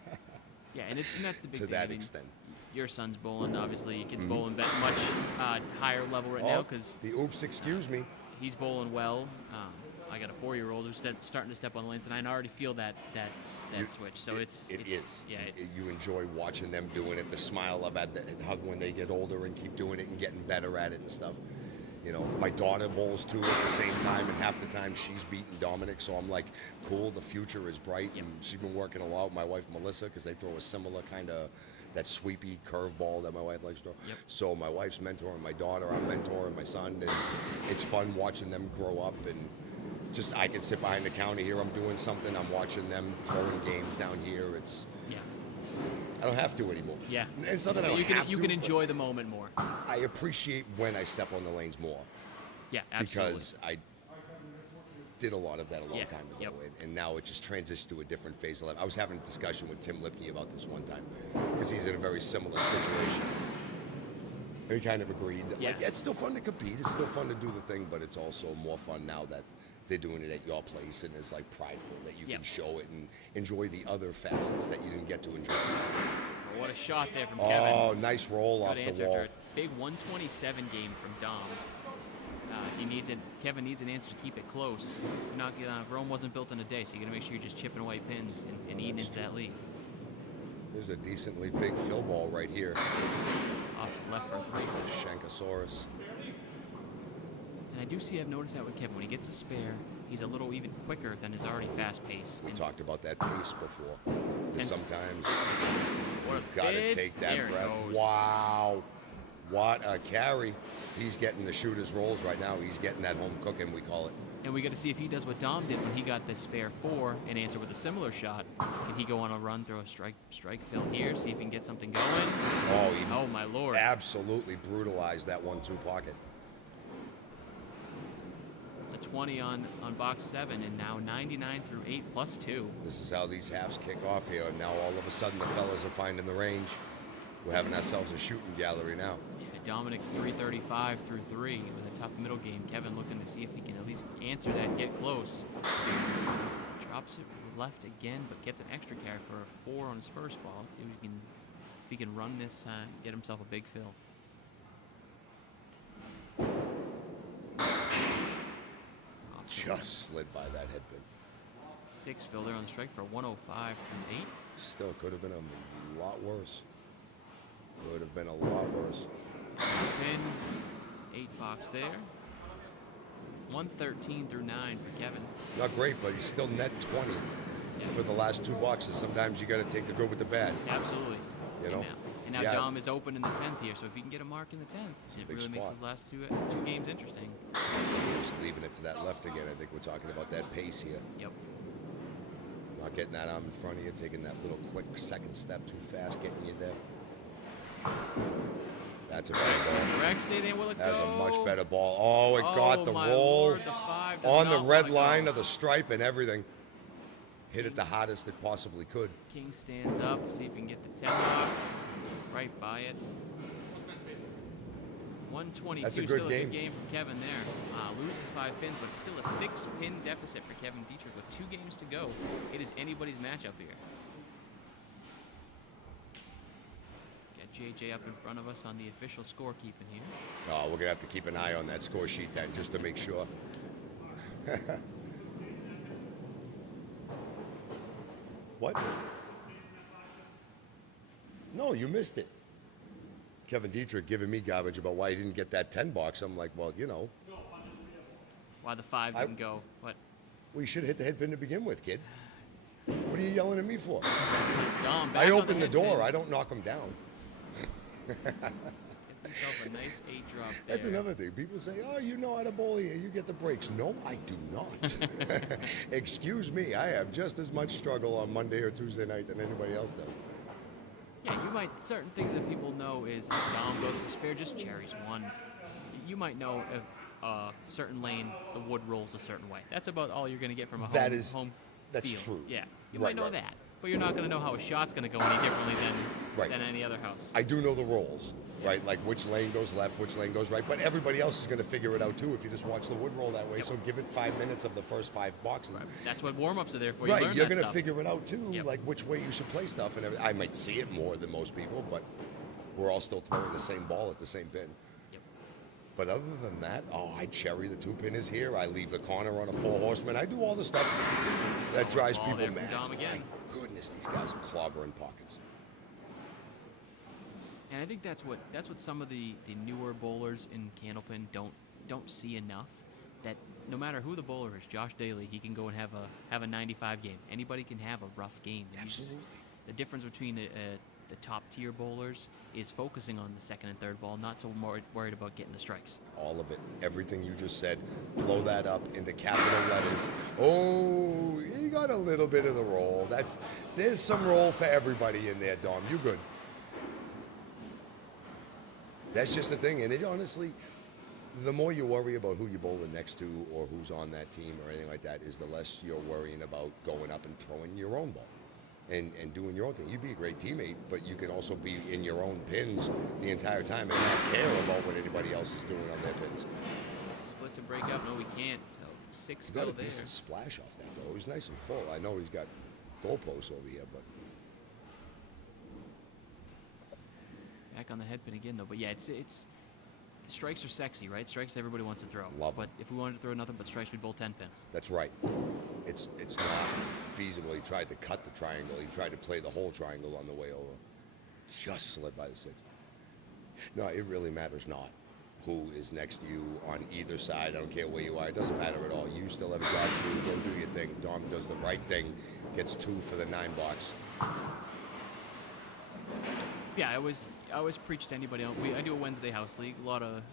Yeah, and that's the big To thing. that I mean, extent. Your son's bowling, obviously. Your kid's bowling much higher level right now because The oops, excuse me. he's bowling well. I got a 4-year-old who's starting to step on the lanes, and I already feel that switch. So It is. Yeah. You enjoy watching them doing it, the smile about how when they get older and keep doing it and getting better at it and stuff. My daughter bowls too at the same time, and half the time she's beating Dominick, so I'm like, cool, the future is bright. Yep. And she's been working a lot with my wife, Melissa, because they throw a similar kind of that sweepy curveball that my wife likes to throw. Yep. So my wife's mentoring my daughter, I'm mentoring my son, and it's fun watching them grow up. And just I can sit behind the counter here, I'm doing something, I'm watching them throwing games down here. I don't have to anymore. Yeah. And it's not that So I don't have you to, can enjoy the moment more. I appreciate when I step on the lanes more. Yeah, absolutely. Because I did a lot of that a long Yeah, time ago, yep. and now it just transitioned to a different phase of life. I was having a discussion with Tim Lipke about this one time, because he's in a very similar situation. We kind of agreed that, Yeah. it's still fun to compete, it's still fun to do the thing, but it's also more fun now that they're doing it at your place, and it's like prideful that you Yep. can show it and enjoy the other facets that you didn't get to enjoy. Oh, what a shot there from Kevin. Oh, nice roll off Good the answer wall. to it. Big 127 game from Dom. Kevin needs an answer to keep it close. Rome wasn't built in a day, so you got to make sure you're just chipping away pins and eating into that lead. There's a decently big fill ball right here. Off left for 3. Shankosaurus. And I do see, I've noticed that with Kevin, when he gets a spare, he's a little even quicker than his already fast pace. We And talked about that pace before. And- Sometimes what a you gotta bid. take that There it breath. goes. Wow. What a carry. He's getting the shooter's rolls right now. He's getting that home cooking, we call it. And we got to see if he does what Dom did when he got the spare 4 and answer with a similar shot. Can he go on a run, throw a strike fill here, see if he can get something going? Oh, he Oh, my Lord. absolutely brutalized that 1-2 pocket. It's a 20 on box 7, and now 99 through 8 plus 2. This is how these halves kick off here. And now all of a sudden the fellas are finding the range. We're having ourselves a shooting gallery now. Yeah, Dominick 335 through 3 with a tough middle game. Kevin looking to see if he can at least answer that and get close. Drops it left again, but gets an extra carry for a 4 on his first ball. Let's see if he can run this, get himself a big fill. Just slid by that head pin. 6 fill there on the strike for a 105 through 8. Still could have been a lot worse. Could have been a lot worse. Pin, 8 box there. 113 through 9 for Kevin. Not great, but he's still net 20 Yeah. for the last 2 boxes. Sometimes you got to take the good with the bad. Absolutely. You know? And now Yeah. Dom is open in the 10th here, so if he can get a mark in the 10th, it Big really makes spot. his last two games interesting. Just leaving it to that left again. I think we're talking about that pace here. Yep. Not getting that arm in front of you, taking that little quick second step too fast, getting you there. That's a better ball. Rexy, will it That's go? a much better ball. Oh, it got the my roll Lord, the 5 does on the not red wanna line go. of the stripe and everything. Hit it the hardest it possibly could. King stands up, see if he can get the 10 box. Right by it. 122. That's a good still a game. good game from Kevin there. Loses 5 pins, but still a 6-pin deficit for Kevin Dietrich with 2 games to go. It is anybody's matchup here. Got JJ up in front of us on the official scorekeeping here. Oh, we're going to have to keep an eye on that score sheet then, just to make sure. What? No, you missed it. Kevin Dietrich giving me garbage about why he didn't get that 10 box. I'm like, well, you know, Why the 5 didn't go. What? we should have hit the head pin to begin with, kid. What are you yelling at me for? Dom, back I on the open the head door. pin. I don't knock him down. Gets himself a nice 8 drop there. That's another thing. People say, oh, you know how to bowl here. You get the breaks. No, I do not. Excuse me. I have just as much struggle on Monday or Tuesday night than anybody else does. Yeah, you might, certain things that people know is if Dom goes for spare, just cherries 1. You might know if a certain lane, the wood rolls a certain way. That's about all you're going to get from a home That's field. true. Yeah, you Right, might know right. that. But you're not going to know how a shot's going to go any differently Right. than any other house. I do know the rolls, right? Like which lane goes left, which lane goes right. But everybody else is going to figure it out too if you just watch the wood roll that way. Yep. So give it 5 minutes of the first 5 boxes. That's what warm-ups are there for. You Right, learn you're that going to stuff. figure it out too, Yep. like which way you should play stuff and everything. I might see it more than most people, but we're all still throwing the same ball at the same pin. Yep. But other than that, I cherry the 2 pin is here. I leave the corner on a 4 horseman. I do all the stuff that drives ball people there from mad. Dom again. My goodness, these guys are clobbering pockets. And I think that's what some of the newer bowlers in Candlepin don't see enough. That no matter who the bowler is, Josh Daly, he can go and have a 95 game. Anybody can have a rough game. Absolutely. The difference between the top tier bowlers is focusing on the second and third ball, not so more worried about getting the strikes. All of it. Everything you just said. Blow that up into capital letters. Oh, you got a little bit of the roll. There's some roll for everybody in there, Dom. You good. That's just the thing. And it honestly, the more you worry about who you're bowling next to or who's on that team or anything like that, is the less you're worrying about going up and throwing your own ball. And doing your own thing. You'd be a great teammate, but you can also be in your own pins the entire time and not care about what anybody else is doing on their pins. Split to break up. No, we can't. So 6 He go got a there. decent splash off that, though. He's nice and full. I know he's got goalposts over here, but Back on the head pin again, though. But yeah, it's the strikes are sexy, right? Strikes everybody wants to throw. Love 'em. But if we wanted to throw nothing but strikes, we'd bowl 10 pin. that's right. It's not feasible. He tried to cut the triangle. He tried to play the whole triangle on the way over. Just slid by the 6. No, it really matters not who is next to you on either side. I don't care where you are. It doesn't matter at all. You still have a job to do. Go do your thing. Dom does the right thing. Gets 2 for the 9 box. Yeah, I always preach to anybody else. I do a Wednesday house league. A lot of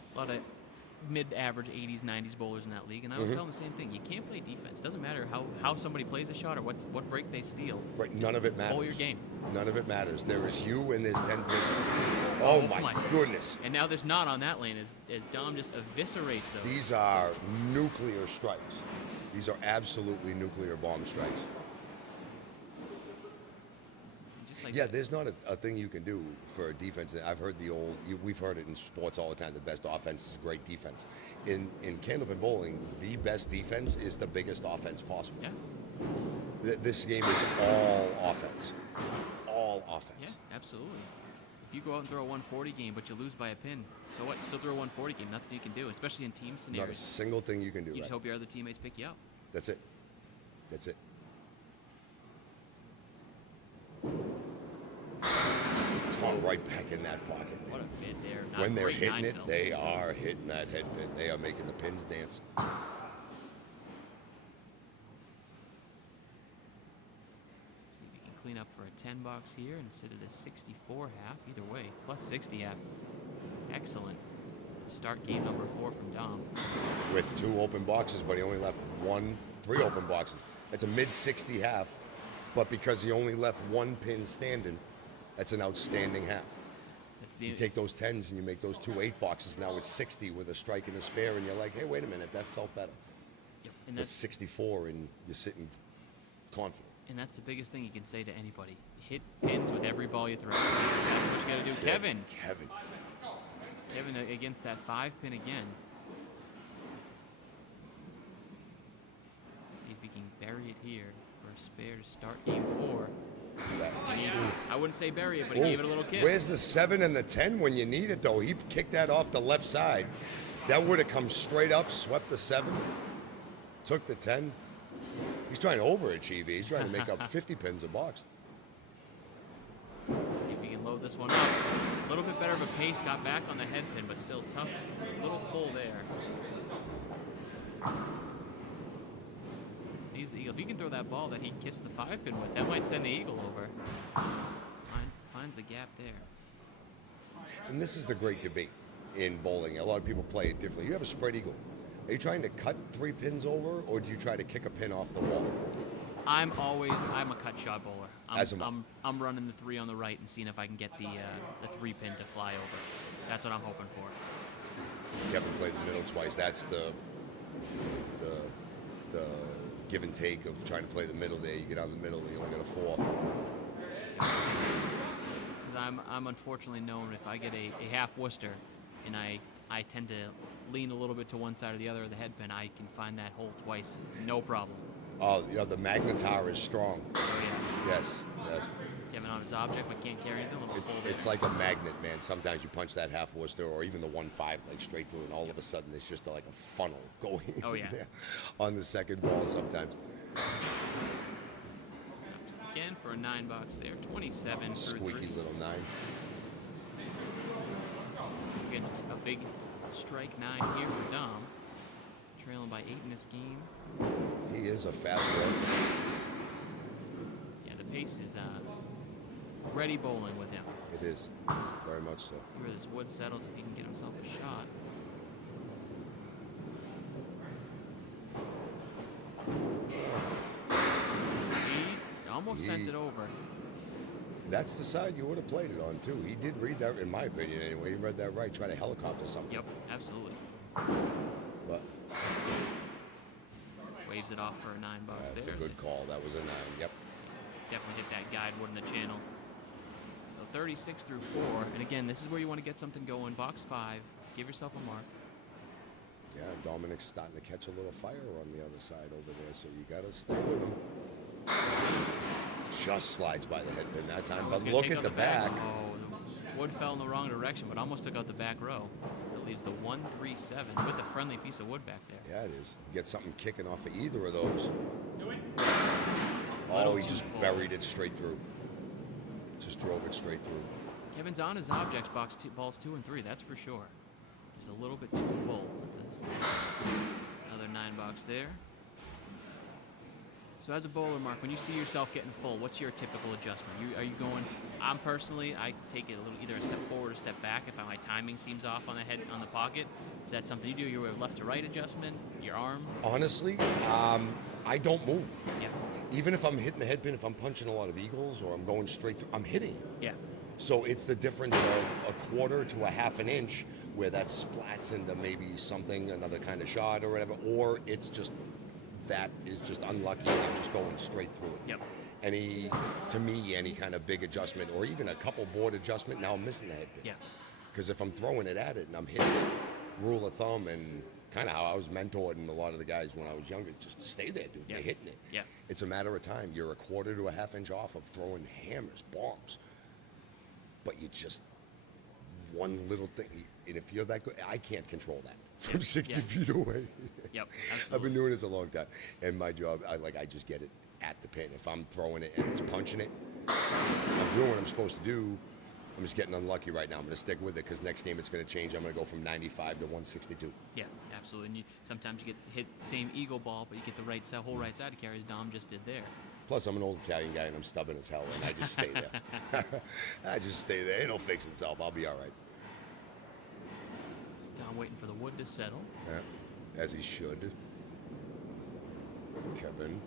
mid-average 80s, 90s bowlers in that league, and I always tell them the same thing. You can't play defense. Doesn't matter how somebody plays a shot or what break they steal. Right, Just none of it matters. bowl your game. None of it matters. There is you and there's 10 pins. Oh my goodness. And now there's not on that lane as Dom just eviscerates those. These are nuclear strikes. These are absolutely nuclear bomb strikes. Just like Yeah, there's not a thing you can do for a defense. I've heard we've heard it in sports all the time. The best offense is great defense. In Candlepin bowling, the best defense is the biggest offense possible. Yeah. This game is all offense. All offense. Yeah, absolutely. If you go out and throw a 140 game, but you lose by a pin, so what? You still throw a 140 game. Nothing you can do, especially in team Not a scenarios. single thing you can do. You just Right? hope your other teammates pick you up. That's it. That's it. It's gone right back in that pocket. What a bid there. Not When they're great hitting nine it, fill. they are hitting that head pin. They are making the pins dance. See if you can clean up for a 10 box here and sit at a 64 half. Either way, plus 60 half. Excellent. To start game number 4 from Dom. With 2 open boxes, but he only left 3 open boxes. That's a mid-60 half. But because he only left one pin standing, that's an outstanding half. That's You take those 10s and you make those 2 8 boxes. Now it's 60 with a strike and a spare, and you're like, hey, wait a minute, that felt better. Yep, and It's that's 64, and you're sitting confident. and that's the biggest thing you can say to anybody. Hit pins with every ball you throw. That's what you got to do. That's it. Kevin against that 5-pin again. See if he can bury it here for a spare to start game 4. I wouldn't say bury it, but he gave it a little kiss. Where's the 7 and the 10 when you need it, though? He kicked that off the left side. That would have come straight up, swept the 7, took the 10. He's trying to overachieve. He's trying to make up 50 pins a box. See if he can load this one up. A little bit better of a pace, got back on the head pin, but still tough. A little full there. He's the eagle. If he can throw that ball that he kissed the 5-pin with, that might send the eagle over. Finds the gap there. And this is the great debate in bowling. A lot of people play it differently. You have a spread eagle. Are you trying to cut 3 pins over, or do you try to kick a pin off the wall? I'm a cut shot bowler. As am I. I'm running the 3 on the right and seeing if I can get the 3-pin to fly over. That's what I'm hoping for. Kevin played the middle twice. That's the give and take of trying to play the middle there. You get on the middle, you only got a 4. Because I'm unfortunately known if I get a half Worcester and I tend to lean a little bit to one side or the other of the head pin, I can find that hole twice, no problem. Oh, yeah, the magnetar is strong. Oh yeah. Yes. Kevin on his object, but can't carry anything. It's like a magnet, man. Sometimes you punch that half Worcester or even the 1-5 like straight through, and all of a sudden it's just like a funnel going Oh, yeah. there on the second ball sometimes. Again for a 9 box there, 27 through Squeaky 3. little 9. Against a big strike 9 here for Dom. Trailing by 8 in this game. He is a fast bowler. Yeah, the pace is ready bowling with him. It is. Very much so. See where this wood settles if he can get himself a shot. He almost sent it over. That's the side you would have played it on, too. He did read that, in my opinion anyway. He read that right, try to helicopter something. Yep, absolutely. But Waves it off for a 9 box that's there. a good call. That was a 9. Yep. Definitely hit that guide wood in the channel. So 36 through 4. And again, this is where you want to get something going. Box 5. Give yourself a mark. Yeah, Dominick's starting to catch a little fire on the other side over there, so you got to stay with him. Just slides by the head pin that time, but look at the back. Oh, the wood fell in the wrong direction, but almost took out the back row. Still leaves the 1-3-7 with a friendly piece of wood back there. Yeah, it is. Get something kicking off of either of those. Oh, Little he too just full. buried it straight through. Just drove it straight through. Kevin's on his objects, balls 2 and 3, that's for sure. Just a little bit too full. Another 9 box there. So as a bowler, Mark, when you see yourself getting full, what's your typical adjustment? Are you going? I take it a little either a step forward or a step back if my timing seems off on the head on the pocket. Is that something you do? Your left to right adjustment, your arm? Honestly, I don't move. Yeah. Even if I'm hitting the head pin, if I'm punching a lot of eagles or I'm going straight through, I'm hitting. Yeah. So it's the difference of a quarter to a half an inch where that splats into maybe something, another kind of shot or whatever, or it's just that is just unlucky and I'm just going straight through it. Yep. Any kind of big adjustment or even a couple board adjustment, now I'm missing the head pin. Yeah. Because if I'm throwing it at it and I'm hitting it, rule of thumb and kind of how I was mentored and a lot of the guys when I was younger, just to stay there, dude. Yeah. You're hitting it. Yeah. It's a matter of time. You're a quarter to a half inch off of throwing hammers, bombs. But you just, one little thing, and if you're that good, I can't control that from 60 feet away. Yep, absolutely. I've been doing this a long time, and my job, I just get it at the pin. If I'm throwing it and it's punching it, I'm doing what I'm supposed to do. I'm just getting unlucky right now. I'm going to stick with it because next game it's going to change. I'm going to go from 95 to 162. Yeah, absolutely. And sometimes you get hit the same eagle ball, but you get the whole right side to carry as Dom just did there. Plus, I'm an old Italian guy and I'm stubborn as hell, and I just stay there. I just stay there. It'll fix itself. I'll be all right. Dom waiting for the wood to settle. Yeah, as he should. Kevin.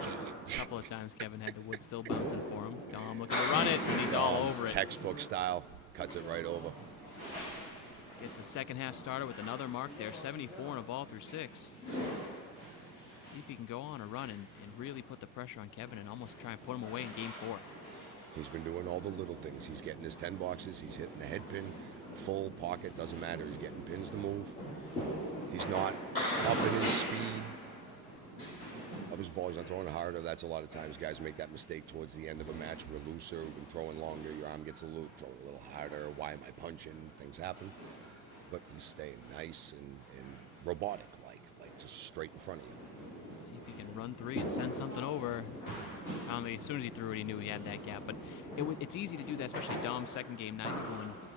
A couple of times Kevin had the wood still bouncing for him. Dom looking to run it, and he's all over it. Textbook style, cuts it right over. Gets a second half starter with another mark there, 74 and a ball through 6. See if he can go on a run and really put the pressure on Kevin and almost try and put him away in game 4. He's been doing all the little things. He's getting his 10 boxes. He's hitting the head pin, full pocket, doesn't matter. He's getting pins to move. He's not up in his speed of his ball. He's not throwing harder. That's a lot of times guys make that mistake towards the end of a match. We're looser, we've been throwing longer, your arm gets throwing a little harder. Why am I punching? Things happen. But he's staying nice and robotic, like just straight in front of you. See if he can run 3 and send something over. As soon as he threw it, he knew he had that gap. But it's easy to do that, especially Dom's second game,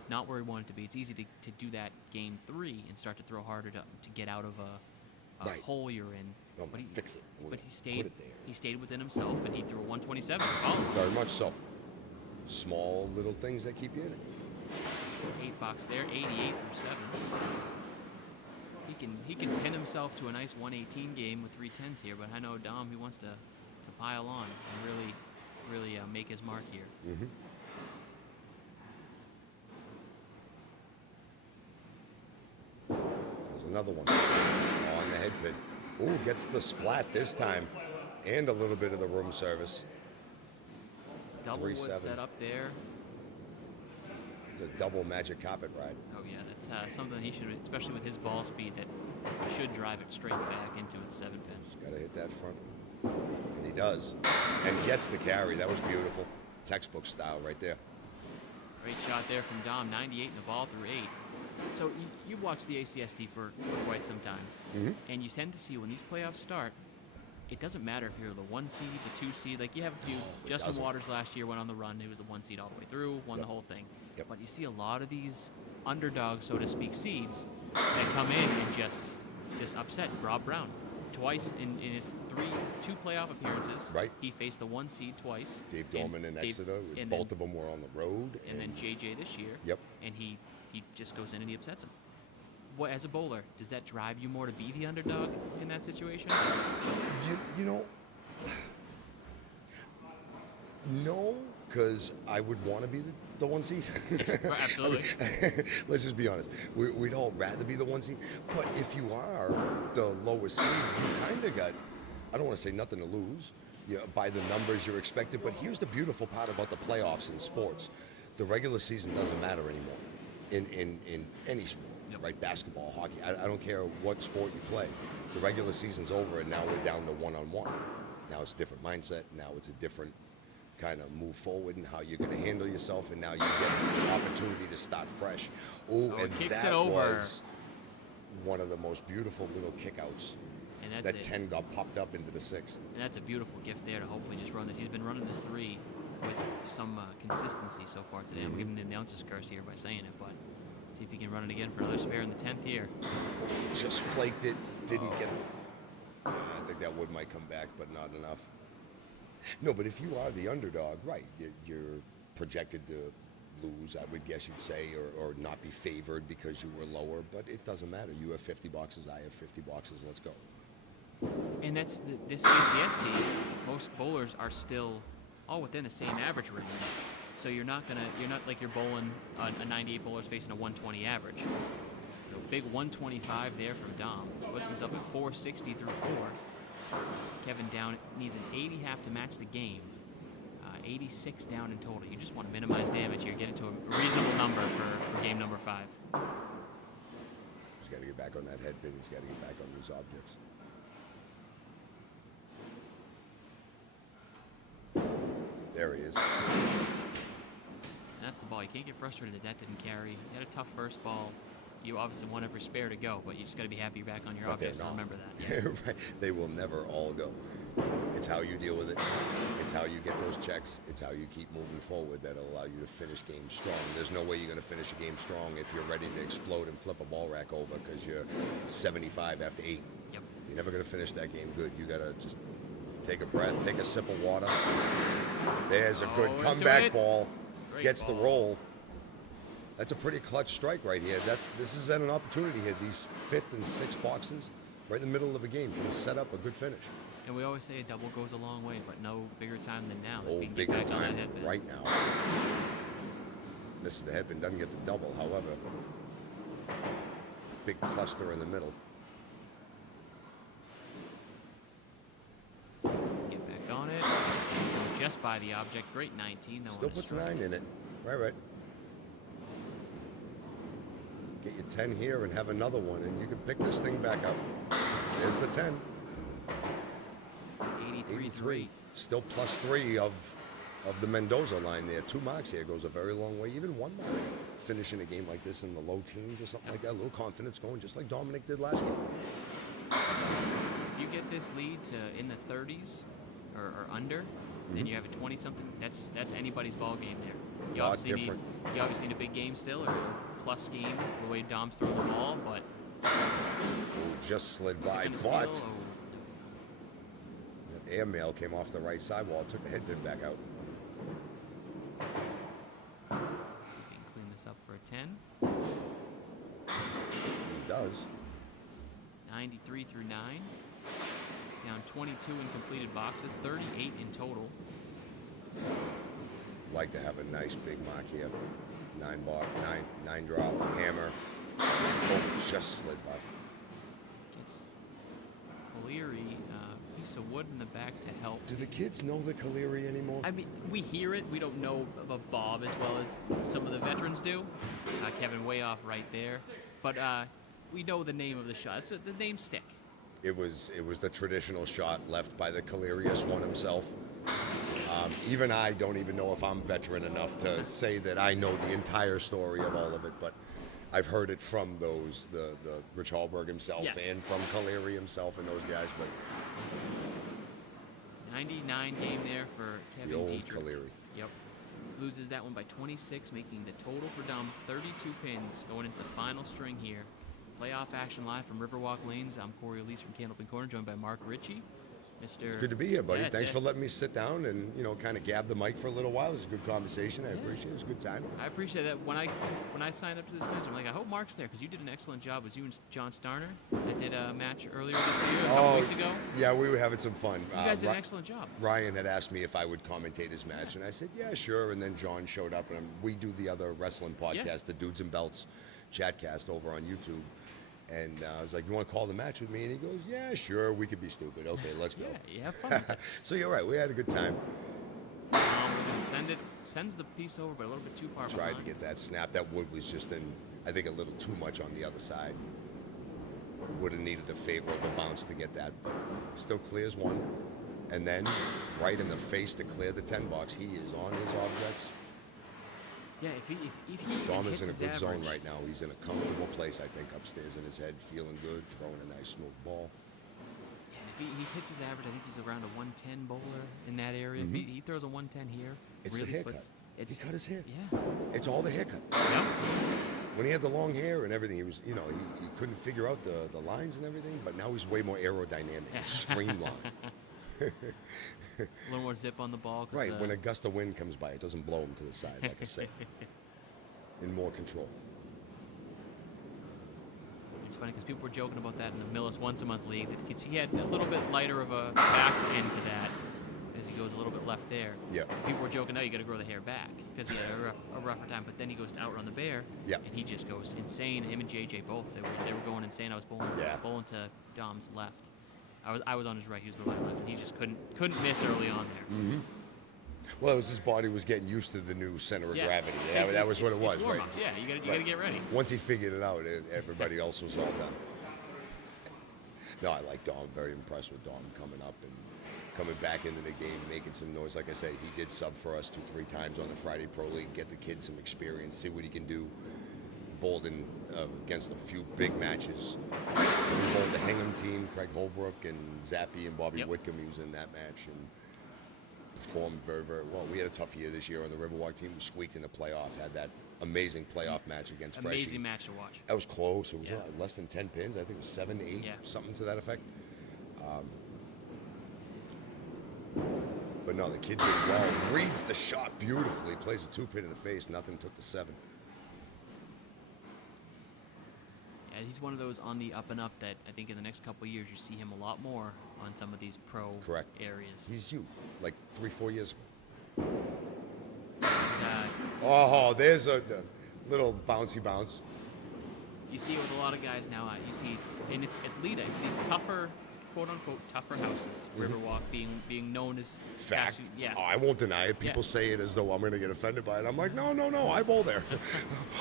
not where he wanted to be. It's easy to do that game 3 and start to throw harder to get out of a hole you're in. No, but fix it. But he stayed. Put it there. He stayed within himself, and he threw a 127. Oh, Very much so. Small little things that keep you in it. 8 box there, 88 through 7. He can pin himself to a nice 118 game with 3 10s here, but I know Dom, he wants to pile on and really make his mark here. Mm-hmm. There's another one on the head pin. Ooh, gets the splat this time, and a little bit of the room service. Double wood 3-7. set up there. The double magic carpet ride. Oh yeah, that's something he should, especially with his ball speed, that should drive it straight back into its 7 pin. Just gotta hit that front one. And he does. And gets the carry. That was beautiful. Textbook style right there. Great shot there from Dom, 98 and the ball through 8. So you've watched the ACST for quite some time, and you tend to see when these playoffs start, it doesn't matter if you're the 1 seed, the 2 seed. Like you have a few. Justin doesn't. Waters last year went on the run. He was the 1 seed all the way through, won the whole thing. Yep. But you see a lot of these underdogs, so to speak, seeds that come in and just upset. Rob Brown, twice in his 2 playoff appearances. Right. He faced the 1 seed twice. Dave Dorman and Exeter. and Both then- of them were on the road. And then JJ this year. Yep. And he just goes in and he upsets him. What, as a bowler, does that drive you more to be the underdog in that situation? You know, no, because I would want to be the 1 seed. Absolutely. Let's just be honest. We'd all rather be the 1 seed. But if you are the lowest seed, you kind of got, I don't want to say nothing to lose by the numbers you're expected. But here's the beautiful part about the playoffs in sports. The regular season doesn't matter anymore in any sport. Yep. Right, basketball, hockey. I don't care what sport you play. The regular season's over, and now we're down to one-on-one. Now it's a different mindset. Now it's a different kind of move forward and how you're going to handle yourself, and now you get an opportunity to start fresh. Oh, And kicks that it over. was one of the most beautiful little kickouts. And that's That it. 10 got popped up into the 6. And that's a beautiful gift there to hopefully just run this. He's been running this 3 with some consistency so far today. I'm giving the announcer's curse here by saying it, but see if he can run it again for another spare in the 10th here. Just flaked it, didn't get it. I think that wood might come back, but not enough. No, but if you are the underdog, right, you're projected to lose, I would guess you'd say, or not be favored because you were lower, but it doesn't matter. You have 50 boxes, I have 50 boxes, let's go. And that's this ACST. Most bowlers are still all within the same average range. So you're not like you're bowling a 98 bowler's facing a 120 average. So big 125 there from Dom. Puts himself at 460 through 4. Kevin down needs an 80 half to match the game. 86 down in total. You just want to minimize damage here, get it to a reasonable number for game number 5. He's got to get back on that head pin. He's got to get back on these objects. There he is. And that's the ball. You can't get frustrated that didn't carry. You had a tough first ball. You obviously want every spare to go, but you just got to be happy you're back on your But they're objects. not. Remember that. Yeah. Right. They will never all go. It's how you deal with it. It's how you get those checks. It's how you keep moving forward that'll allow you to finish games strong. There's no way you're going to finish a game strong if you're ready to explode and flip a ball rack over because you're 75 after 8. Yep. You're never going to finish that game good. You got to just take a breath, take a sip of water. There's a good into comeback it. ball. Great Gets the ball. roll. That's a pretty clutch strike right here. This is an opportunity here. These 5th and 6th boxes right in the middle of a game can set up a good finish. And we always say a double goes a long way, but no bigger time than now. If Oh, he can get bigger back on time that headband. right now. Misses the headband, doesn't get the double, however. Big cluster in the middle. Get back on it. Just by the object. Great 19. No Still one to puts strike. 9 in it. Right. Get your 10 here and have another one, and you can pick this thing back up. There's the 10. 83-3. Still +3 of the Mendoza line there. 2 marks here goes a very long way. Even 1 mark. Finishing a game like this in the low teens or something like that. A little confidence going, just like Dominick did last game. If you get this lead to in the 30s or under, then you have a 20-something. That's anybody's ball game there. You Lot obviously different. you obviously need a big game still or plus game the way Dom's throwing the ball, but Oh, just slid is it by, gonna but steal? that airmail came off the right sidewall, took the headband back out. See if he can clean this up for a 10. He does. 93 through 9. Down 22 in completed boxes, 38 in total. Like to have a nice big mark here. 9 drop, hammer. Oh, just slid by. Gets Caleri a piece of wood in the back to help. Do the kids know the Caleri anymore? I mean, we hear it. We don't know of Bob as well as some of the veterans do. Kevin way off right there. But we know the name of the shot. The names stick. It was the traditional shot left by the Calerius one himself. Even I don't even know if I'm veteran enough to say that I know the entire story of all of it, but I've heard it from those, the Rich Hallberg himself and from Caleri himself and those guys, but 99 game there for Kevin the old Dietrich. Caleri. Yep. Loses that one by 26, making the total for Dom 32 pins going into the final string here. Playoff action live from Riverwalk Lanes. I'm Corey Elise from Candlepin Corner, joined by Mark Ritchie. Mr. It's good to be here, buddy. Yeah, Thanks for letting me sit down and, kind of gab the mic for a little while. It was a good conversation. I appreciate it. It was a good time. I appreciate that. When I signed up to this match, I'm like, I hope Mark's there because you did an excellent job. It was you and John Starner that did a match earlier this year, a couple weeks ago. Yeah, we were having some fun. You guys did an excellent job. Ryan had asked me if I would commentate his match, and I said, yeah, sure. And then John showed up, and we do the other wrestling podcast, the Dudes and Belts Chatcast over on YouTube. And I was like, you want to call the match with me? And he goes, yeah, sure. We could be stupid. Okay, let's go. Yeah, you have fun with it. So you're right. We had a good time. We're going to sends the piece over, but a little bit too far Tried behind. to get that snap. That wood was just I think, a little too much on the other side. Would have needed a favorable bounce to get that, but still clears one. And then right in the face to clear the 10 box. He is on his objects. Yeah, if he Dom hits is in a his good zone average- right now. He's in a comfortable place, I think, upstairs in his head, feeling good, throwing a nice smooth ball. And if he hits his average, I think he's around a 110 bowler in that area. If he throws a 110 here, It's the really haircut. puts. He cut his hair. Yeah. It's all the haircut. Yep. When he had the long hair and everything, he was, he couldn't figure out the lines and everything, but now he's way more aerodynamic, streamlined. A little more zip on the ball. 'Cause Right, when a gust of wind comes by, it doesn't blow him to the side, like I say. In more control. It's funny because people were joking about that in the Millis Once a Month League. That he had a little bit lighter of a back end to that as he goes a little bit left there. Yeah. People were joking, no, you got to grow the hair back because he had a rougher time. But then he goes to outrun the bear, Yeah. and he just goes insane. Him and JJ both, they were going insane. I was bowling to Dom's left. I was on his right, he was going to my left, and he just couldn't miss early on there. Mm-hmm. Well, it was his body was getting used to the new center of gravity. That was what it was, it's right? warm-ups. Yeah, you got to get ready. Once he figured it out, everybody else was all done. No, I like Dom. Very impressed with Dom coming up and coming back into the game, making some noise. Like I said, he did sub for us 2-3 times on the Friday Pro League, get the kid some experience, see what he can do. Bowled in against a few big matches. We bowled the Hingham team, Craig Holbrook and Zappy and Bobby Whitcomb. He was in that match and performed very, very well. We had a tough year this year on the Riverwalk team. We squeaked in the playoff, had that amazing playoff match against Freshie. Amazing match to watch. That was close. It was less than 10 pins. I think it was 7, 8, something to that effect. But no, the kid did well. Reads the shot beautifully. Plays a 2-pin in the face. Nothing took the 7. Yeah, he's one of those on the up and up that I think in the next couple of years you see him a lot more on some of these pro Correct. areas. He's you, like 3-4 years ago. It's, Oh, there's a little bouncy bounce. you see it with a lot of guys now. You see, and it's Lita. It's these tougher, quote unquote, tougher houses. Riverwalk being known as Fact. Yeah. Oh, I won't deny it. People Yeah. say it as though I'm going to get offended by it. I'm like, no, I bowl there.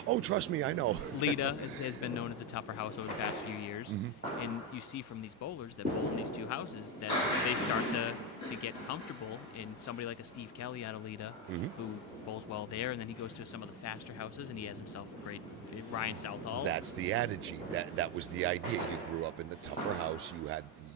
Oh, trust me, I know. Lita has been known as a tougher house over the past few years, and you see from these bowlers that bowl in these two houses that they start to get comfortable in somebody like a Steve Kelly out of Lita, who bowls well there, and then he goes to some of the faster houses, and he has himself a great Ryan Southall. That's the adage. That was the idea. You grew up in the tougher house.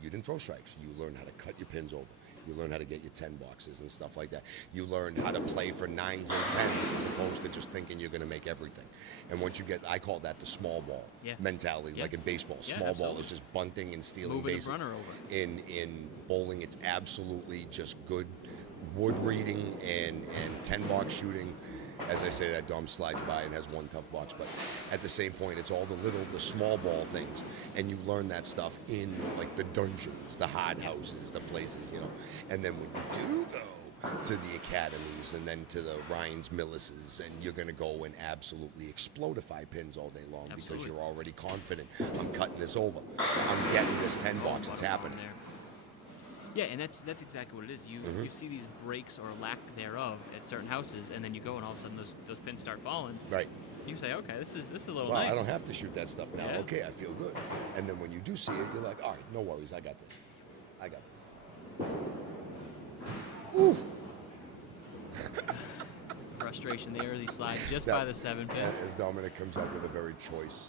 You didn't throw strikes. You learned how to cut your pins over. You learned how to get your 10 boxes and stuff like that. You learned how to play for 9s and 10s as opposed to just thinking you're going to make everything. And once you get, I call that the small ball mentality, like in baseball. Yeah, Small ball absolutely. is just bunting and stealing Moving the bases. runner over. In bowling, it's absolutely just good wood reading and 10-box shooting. As I say that, Dom slides by and has one tough box, but at the same point, it's all the small ball things, and you learn that stuff in like the dungeons, the hard houses, the places, and then when you do go to the academies and then to the Ryan's Millises, and you're going to go and absolutely explodify pins all day long because Absolutely. you're already confident. I'm cutting this over. I'm getting this 10 box. It's happening. There. Yeah, and that's exactly what it is. You see these breaks or lack thereof at certain houses, and then you go and all of a sudden those pins start falling. Right. You say, okay, this is a little Well, nice. I don't have to shoot that stuff now. Yeah. Okay, I feel good. And then when you do see it, you're like, all right, no worries, I got this. Ooh. Frustration there as he slides just That- by the 7 pin. As Dominic comes up with a very choice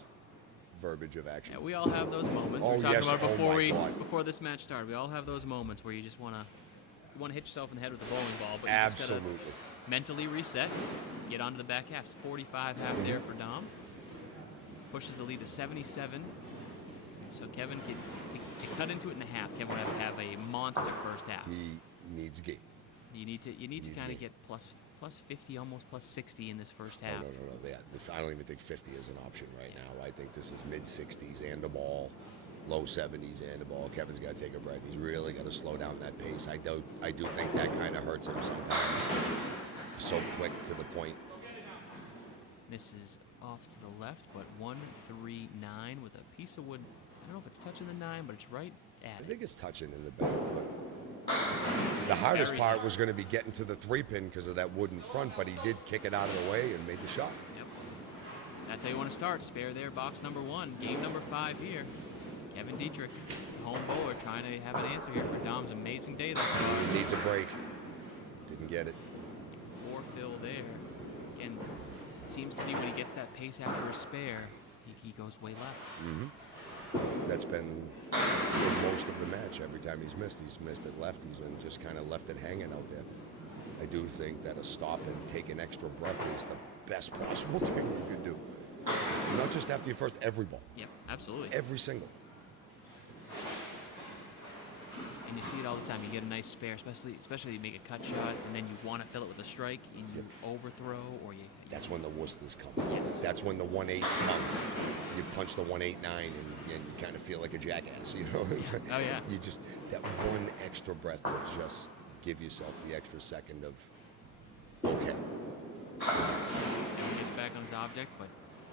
verbiage of action. Yeah, we all have those moments. Oh, we were talking yes. about Oh, my God. before this match started. We all have those moments where you just want to hit yourself in the head with a bowling ball, but you just Absolutely. gotta mentally reset, get onto the back half. It's 45 half there for Dom. Pushes the lead to 77. So Kevin, to cut into it in the half, Kevin would have a monster first half. He needs game. You need to Needs kind of game. get plus 50, almost plus 60 in this first Oh, half. no. I don't even think 50 is an option right now. I think this is mid-60s and a ball, low 70s and a ball. Kevin's got to take a breath. He's really got to slow down that pace. I do think that kind of hurts him sometimes. So quick to the point. Misses off to the left, but 1-3-9 with a piece of wood. I don't know if it's touching the 9, but it's right I at it. think it's touching in the back, but the hardest Buries part it. was going to be getting to the 3-pin because of that wooden front, but he did kick it out of the way and made the shot. Yep. That's how you want to start. Spare there, box number 1. Game number 5 here. Kevin Dietrich, home bowler, trying to have an answer here for Dom's amazing day thus far. He needs a break. Didn't get it. 4 fill there. Again, it seems to be when he gets that pace after a spare, he goes way left. That's been for most of the match. Every time he's missed it left. He's been just kind of left it hanging out there. I do think that a stop and take an extra breath is the best possible thing you could do. Not just after your first, every ball. Yep, absolutely. Every single. And you see it all the time. You get a nice spare, especially you make a cut shot, and then you want to fill it with a strike, and you overthrow, or you. That's when the Worcesters come. Yes. That's when the 1-8s come. You punch the 1-8-9 and you kind of feel like a jackass, you know? Oh, yeah. You just, that one extra breath to just give yourself the extra second of, okay. Kevin gets back on his object, but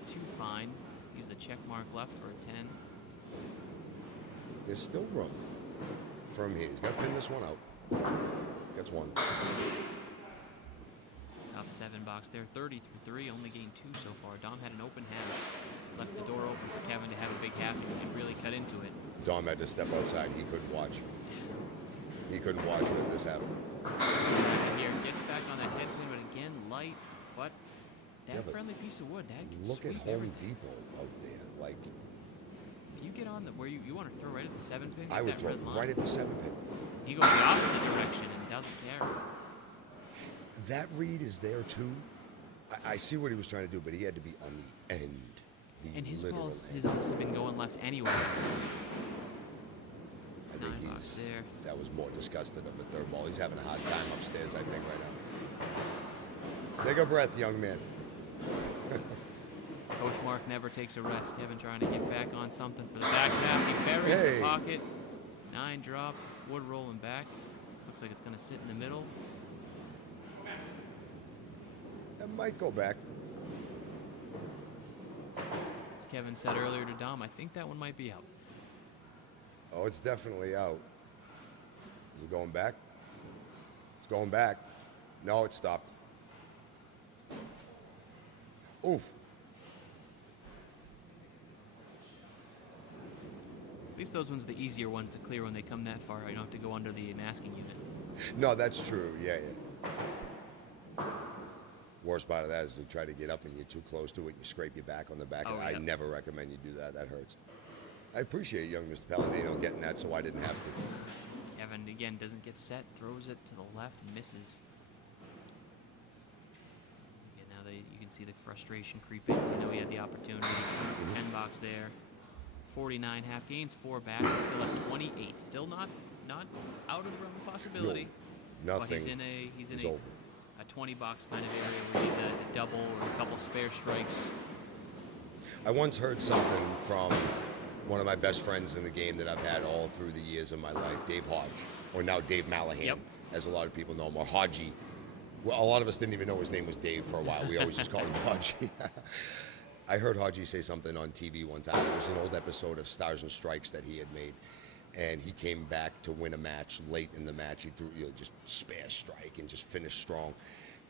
too fine. Use the check mark left for a 10. There's still room for him here. He's got to pin this one out. Gets one. Tough 7 box there. 30 through 3, only gained 2 so far. Dom had an open half. Left the door open for Kevin to have a big half and really cut into it. Dom had to step outside. He couldn't watch. Yeah. He couldn't watch when this happened. And here gets back on that headwind, but again, light. But that Yeah, but friendly piece of wood, that can Look at sweep Home everything. Depot out there. Like, If you get on the where you want to throw right at the 7 pin, I would that throw red line. right at the 7-pin. He goes the opposite direction and doesn't care. That read is there too. I see what he was trying to do, but he had to be on the end. The And his literal balls, end. his obviously been going left anyway. I think 9 bucks there. that was more disgusted of the third ball. He's having a hard time upstairs, I think, right now. Take a breath, young man. Coach Mark never takes a rest. Kevin trying to get back on something for the back half. He buries Hey. the pocket. 9 drop. wood rolling back. Looks like it's going to sit in the middle. That might go back. As Kevin said earlier to Dom, I think that one might be out. Oh, it's definitely out. Is it going back? It's going back. No, it stopped. Oof. At least those ones are the easier ones to clear when they come that far. You don't have to go under the masking unit. No, that's true. Yeah, yeah. Worst part of that is you try to get up and you're too close to it and you scrape your back on the back. Oh, I yeah. never recommend you do that. That hurts. I appreciate young Mr. Paladino getting that so I didn't have to. Kevin, again, doesn't get set, throws it to the left and misses. Again, now you can see the frustration creeping. I know he had the opportunity. 10 box there. 49 half gains, 4 back, and still at 28. Still not out of the realm of possibility. No, But nothing. he's in is a over. 20 box kind of area where he needs a double or a couple spare strikes. I once heard something from one of my best friends in the game that I've had all through the years of my life, Dave Hodge, or now Dave Malahan, Yep. as a lot of people know him, or Hodgie. Well, a lot of us didn't even know his name was Dave for a while. We always just called him Hodgie. I heard Hodgie say something on TV one time. It was an old episode of Stars and Strikes that he had made. And he came back to win a match late in the match. He threw just spare strike and just finished strong.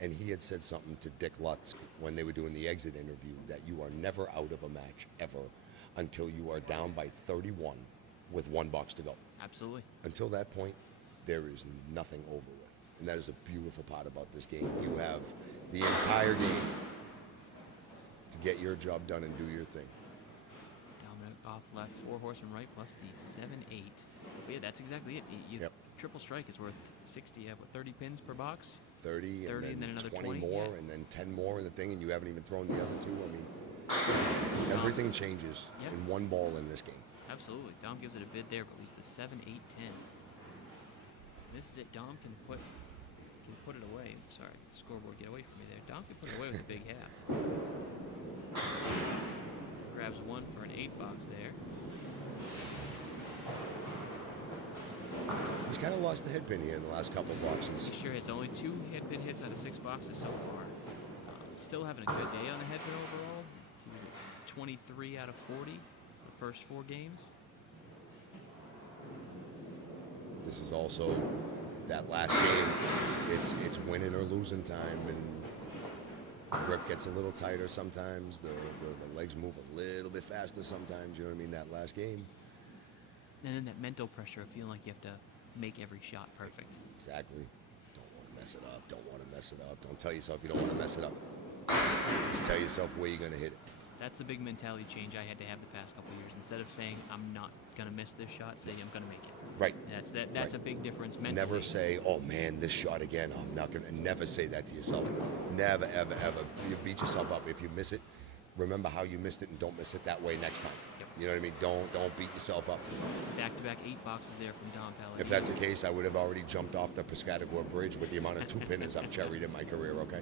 And he had said something to Dick Lutz when they were doing the exit interview that you are never out of a match ever until you are down by 31 with 1 box to go. Absolutely. Until that point, there is nothing over with. And that is a beautiful part about this game. You have the entire game to get your job done and do your thing. Dominick off left, 4 horsemen right, plus the 7-8. But yeah, that's exactly it. Yep. Triple strike is worth 60, 30 pins per box. 30 30 and then another 20 20, more, yeah. and then 10 more in the thing, and you haven't even thrown the other 2. I mean, everything changes Yep. in one ball in this game. Absolutely. Dom gives it a bid there, but leaves the 7, 8, 10. This is it. Dom can put it away. Sorry, the scoreboard get away from me there. Dom can put it away with a big half. Grabs 1 for an 8 box there. He's kind of lost the head pin here in the last couple of boxes. He sure has only 2 head pin hits out of 6 boxes so far. Still having a good day on the head pin overall. 23 out of 40 the first 4 games. This is also that last game. It's winning or losing time, and grip gets a little tighter sometimes. The legs move a little bit faster sometimes. You know what I mean? That last game. And then that mental pressure of feeling like you have to make every shot perfect. Exactly. Don't want to mess it up. Don't want to mess it up. Don't tell yourself you don't want to mess it up. Just tell yourself where you're going to hit it. That's the big mentality change I had to have the past couple years. Instead of saying I'm not gonna miss this shot, saying I'm gonna make it. Right. That's Right. a big difference mentally. Never say, "Oh man, this shot again." I'm not gonna. Never say that to yourself. Never, ever, ever. You beat yourself up if you miss it. Remember how you missed it, and don't miss it that way next time. Yep. You know what I mean? Don't beat yourself up. Back-to-back 8 boxes there from Dom Paladino. If that's the case, I would have already jumped off the Piscataqua Bridge with the amount of 2-pinners I've cherried in my career. Okay.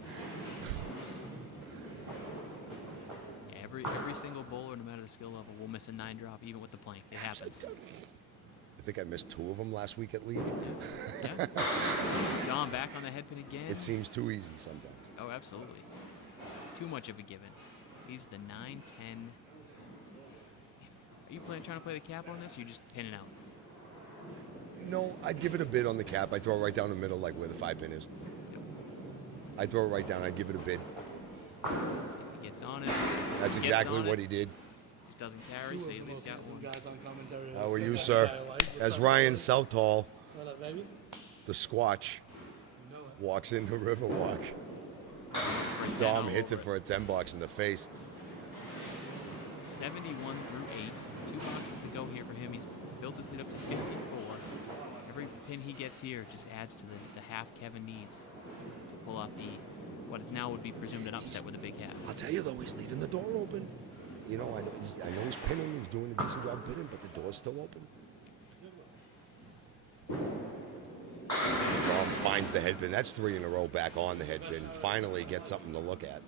Every single bowler, no matter the skill level, will miss a 9-drop even with the plank. It happens. I think I missed 2 of them last week at league. Yeah. Dom back on the head pin again. It seems too easy sometimes. Oh, absolutely. Too much of a given. Leaves the 9, 10. Are you trying to play the cap on this, or you just pin it out? No, I'd give it a bid on the cap. I'd throw it right down the middle, like where the 5-pin is. Yep. I'd throw it right down. I'd give it a bid. See if he gets on it. That's Gets exactly on what it. he did. Just doesn't carry, so he at least got one. Guys on commentary. How are said you, that sir? guy I like. As Ryan Southall, What up, baby? the Squatch, You know it. walks into Riverwalk. Dom hits it for a 10 box in the face. 71 through 8. 2 boxes to go here for him. He's built his lead up to 54. Every pin he gets here just adds to the half Kevin needs to pull off what is now would be presumed an upset with a big half. I'll tell you though, he's leaving the door open. You know, I know he's pinning. He's doing a decent job pinning, but the door's still open. Dom finds the head pin. That's 3 in a row back on the head pin. Finally gets something to look at.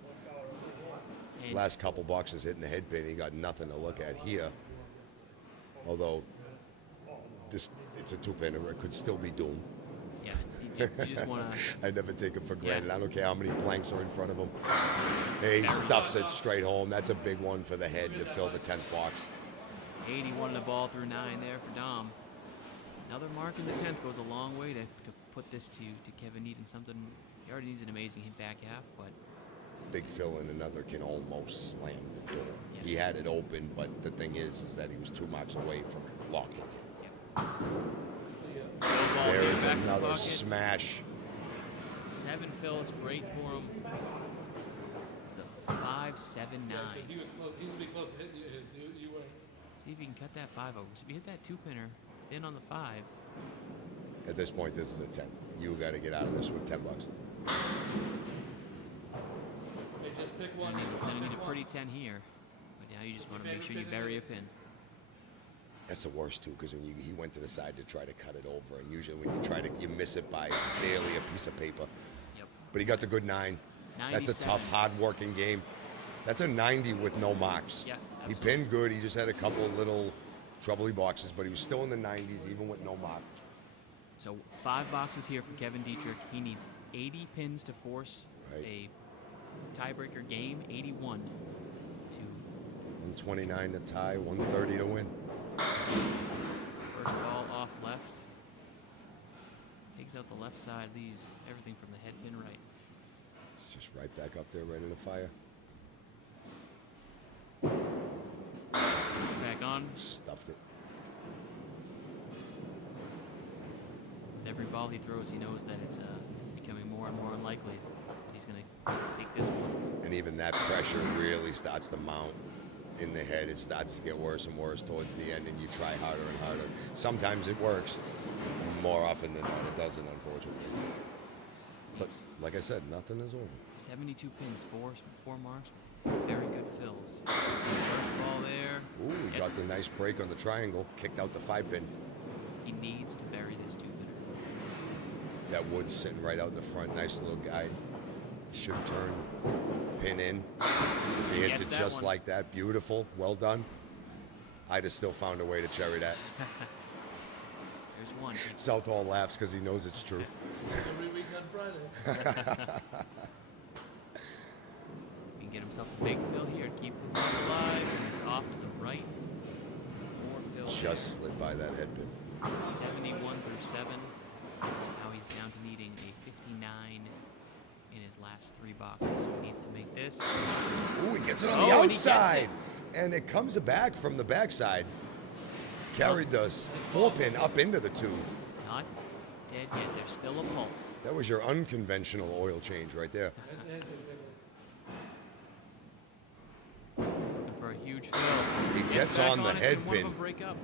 And Last couple boxes hitting the head pin, he got nothing to look at here. Although it's it's a two-pin, or it could still be doomed. Yeah, you just want to. I never take it for Yeah. granted. I don't care how many planks are in front of him. He stuffs it straight home. That's a big one for the head to fill the 10th box. 81 the ball through 9 there for Dom. Another mark in the 10th goes a long way to put this to Kevin needing something. He already needs an amazing hit back half, but Big Phil and another can almost slam the door. Yes. He had it open, but the thing is that he was 2 marks away from locking it. Phil ball There here is back in the another pocket. smash. 7 Phil is great for him. It's the 5-7-9. He was close. He would be close to hit you were. See if you can cut that 5 over. So if you hit that 2-pinner, thin on the 5. At this point, this is a 10. You got to get out of this with 10 bucks. Hey, just pick one. Then you need a pretty 10 here. But now you just want to make sure you bury a pin. That's the worst too, because when he went to the side to try to cut it over, and usually when you miss it by barely a piece of paper. Yep. But he got the good 9. That's a 97. tough, hard-working game. That's a 90 with no marks. Yeah, He absolutely. pinned good. He just had a couple of little troubly boxes, but he was still in the 90s, even with no mark. So 5 boxes here for Kevin Dietrich. He needs 80 pins to force Right. a tiebreaker game. 81 to 129 to tie, 130 to win. first ball off left. Takes out the left side, leaves everything from the head pin right. It's just right back up there, ready to fire. It's back on. Stuffed it. With every ball he throws, he knows that it's becoming more and more unlikely that he's going to take this one. And even that pressure really starts to mount in the head. It starts to get worse and worse towards the end, and you try harder and harder. Sometimes it works. More often than not, it doesn't, unfortunately. But like I said, nothing is over. 72 pins, four marks. Very good fills. First ball there. Ooh, he got Yes. the nice break on the triangle, kicked out the 5-pin. He needs to bury this 2-pinner. That wood's sitting right out in the front. Nice little guide. Should turn the pin in. If he hits Gets it that just one. like that, beautiful. Well done. I'd have still found a way to cherry that. There's one. Southall laughs because he knows it's true. Every week on Friday. He can get himself a big fill here to keep his head alive. And he's off to the right. 4 fills. Just slid by that head pin. 71 through 7. Now he's down to needing a 59 in his last 3 boxes. So he needs to make this. Ooh, he gets it on Oh, the and he gets outside. it. And it comes back from the backside. Carried the 4-pin up into the 2. Not dead yet. There's still a pulse. That was your unconventional oil change right there. Looking for a huge fill. He gets back on the it, head and one of pin. them break up.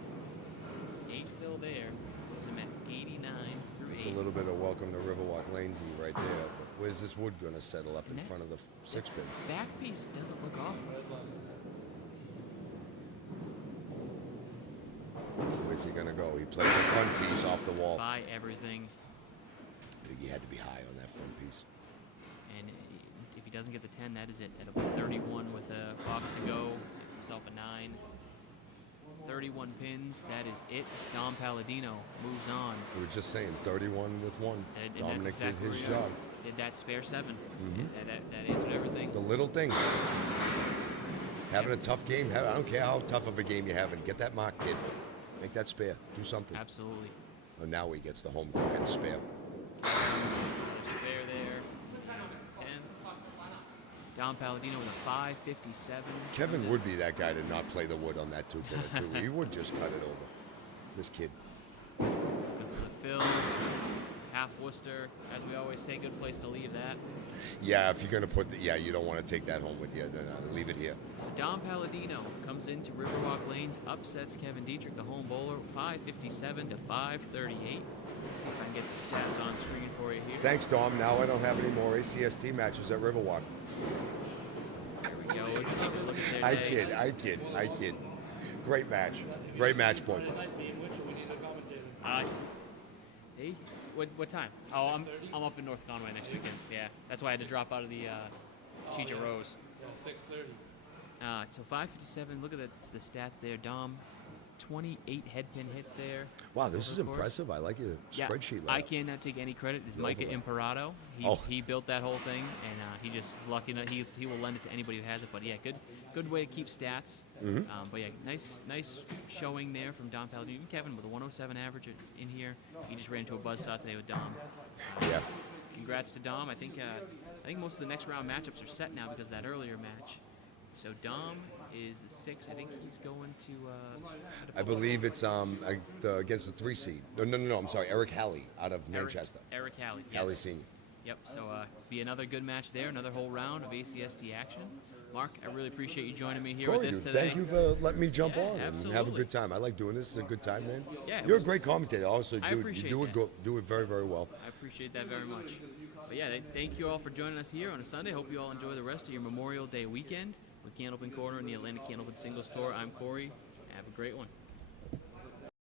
8 fill there. Puts him at 89 through 8. It's a little bit of welcome to Riverwalk Lanes right there. But where's this wood going to settle up in Net- front of the 6-pin? Back piece doesn't look awful. Where's he going to go? He played the front piece off the wall. Buy everything. I think he had to be high on that front piece. And if he doesn't get the 10, that is it. That'll be 31 with a box to go. Gets himself a 9. 31 pins. That is it. Dom Paladino moves on. We were just saying 31 with 1. And that's Dominic exactly did his where you job. Did that spare 7. Mhm. That answered everything. The little things. Having a tough game. I don't care how tough of a game you're having. Get that mark, kid. Make that spare. Do something. Absolutely. And now he gets the home cook and spare. Spare there. 10. Dom Paladino with a 557. Kevin would be that guy to not play the wood on that 2-pinner too. He would just cut it over. This kid. Good for the fill. Half Worcester. As we always say, good place to leave that. Yeah, if you're gonna put the, you don't want to take that home with you. Then leave it here. So Dom Paladino comes into Riverwalk Lanes, upsets Kevin Dietrich, the home bowler, 557 to 538. If I can get the stats on screen for you here. Thanks, Dom. Now I don't have any more ACST matches at Riverwalk. There we go. We'll take a look at their day. I kid. Great match. Great match point. Friday night, me and Mitchell, we need a commentator. Hey, what time? Oh, I'm up in North Conway next weekend. Yeah, that's why I had to drop out of the Chicha Rose. Yeah, 6:30. So 557. Look at the stats there. Dom 28 head pin hits there. Wow, this is over the course. impressive. I like your Yeah, spreadsheet. I layout. cannot take any credit. It's The Micah overlay. Imperato. Oh. He built that whole thing, and he just lucky enough he will lend it to anybody who has it. But yeah, good way to keep stats. But yeah, nice showing there from Dom Paladino. Even Kevin with a 107 average in here. He just ran into a buzzsaw today with Dom. Yeah. Congrats to Dom. I think most of the next round matchups are set now because of that earlier match. So Dom is the 6. I think he's going to. I believe it's against the 3 seed. No. I'm sorry, Eric Halley out of Manchester. Eric Halley. Yes. Halley Senior. Yep. So be another good match there. Another whole round of ACST action. Mark, I really appreciate you joining me here Corey, with this dude, today. thank you for letting me jump Yeah, on and have a absolutely. good time. I like doing this. It's a good time, man. Yeah, it You're a was- great commentator. Also, I dude, appreciate you do it very, very well. I appreciate that very much. But yeah, thank you all for joining us here on a Sunday. Hope you all enjoy the rest of your Memorial Day weekend with Candlepin Corner and the Atlantic Candlepin Single Store. I'm Corey. Have a great one.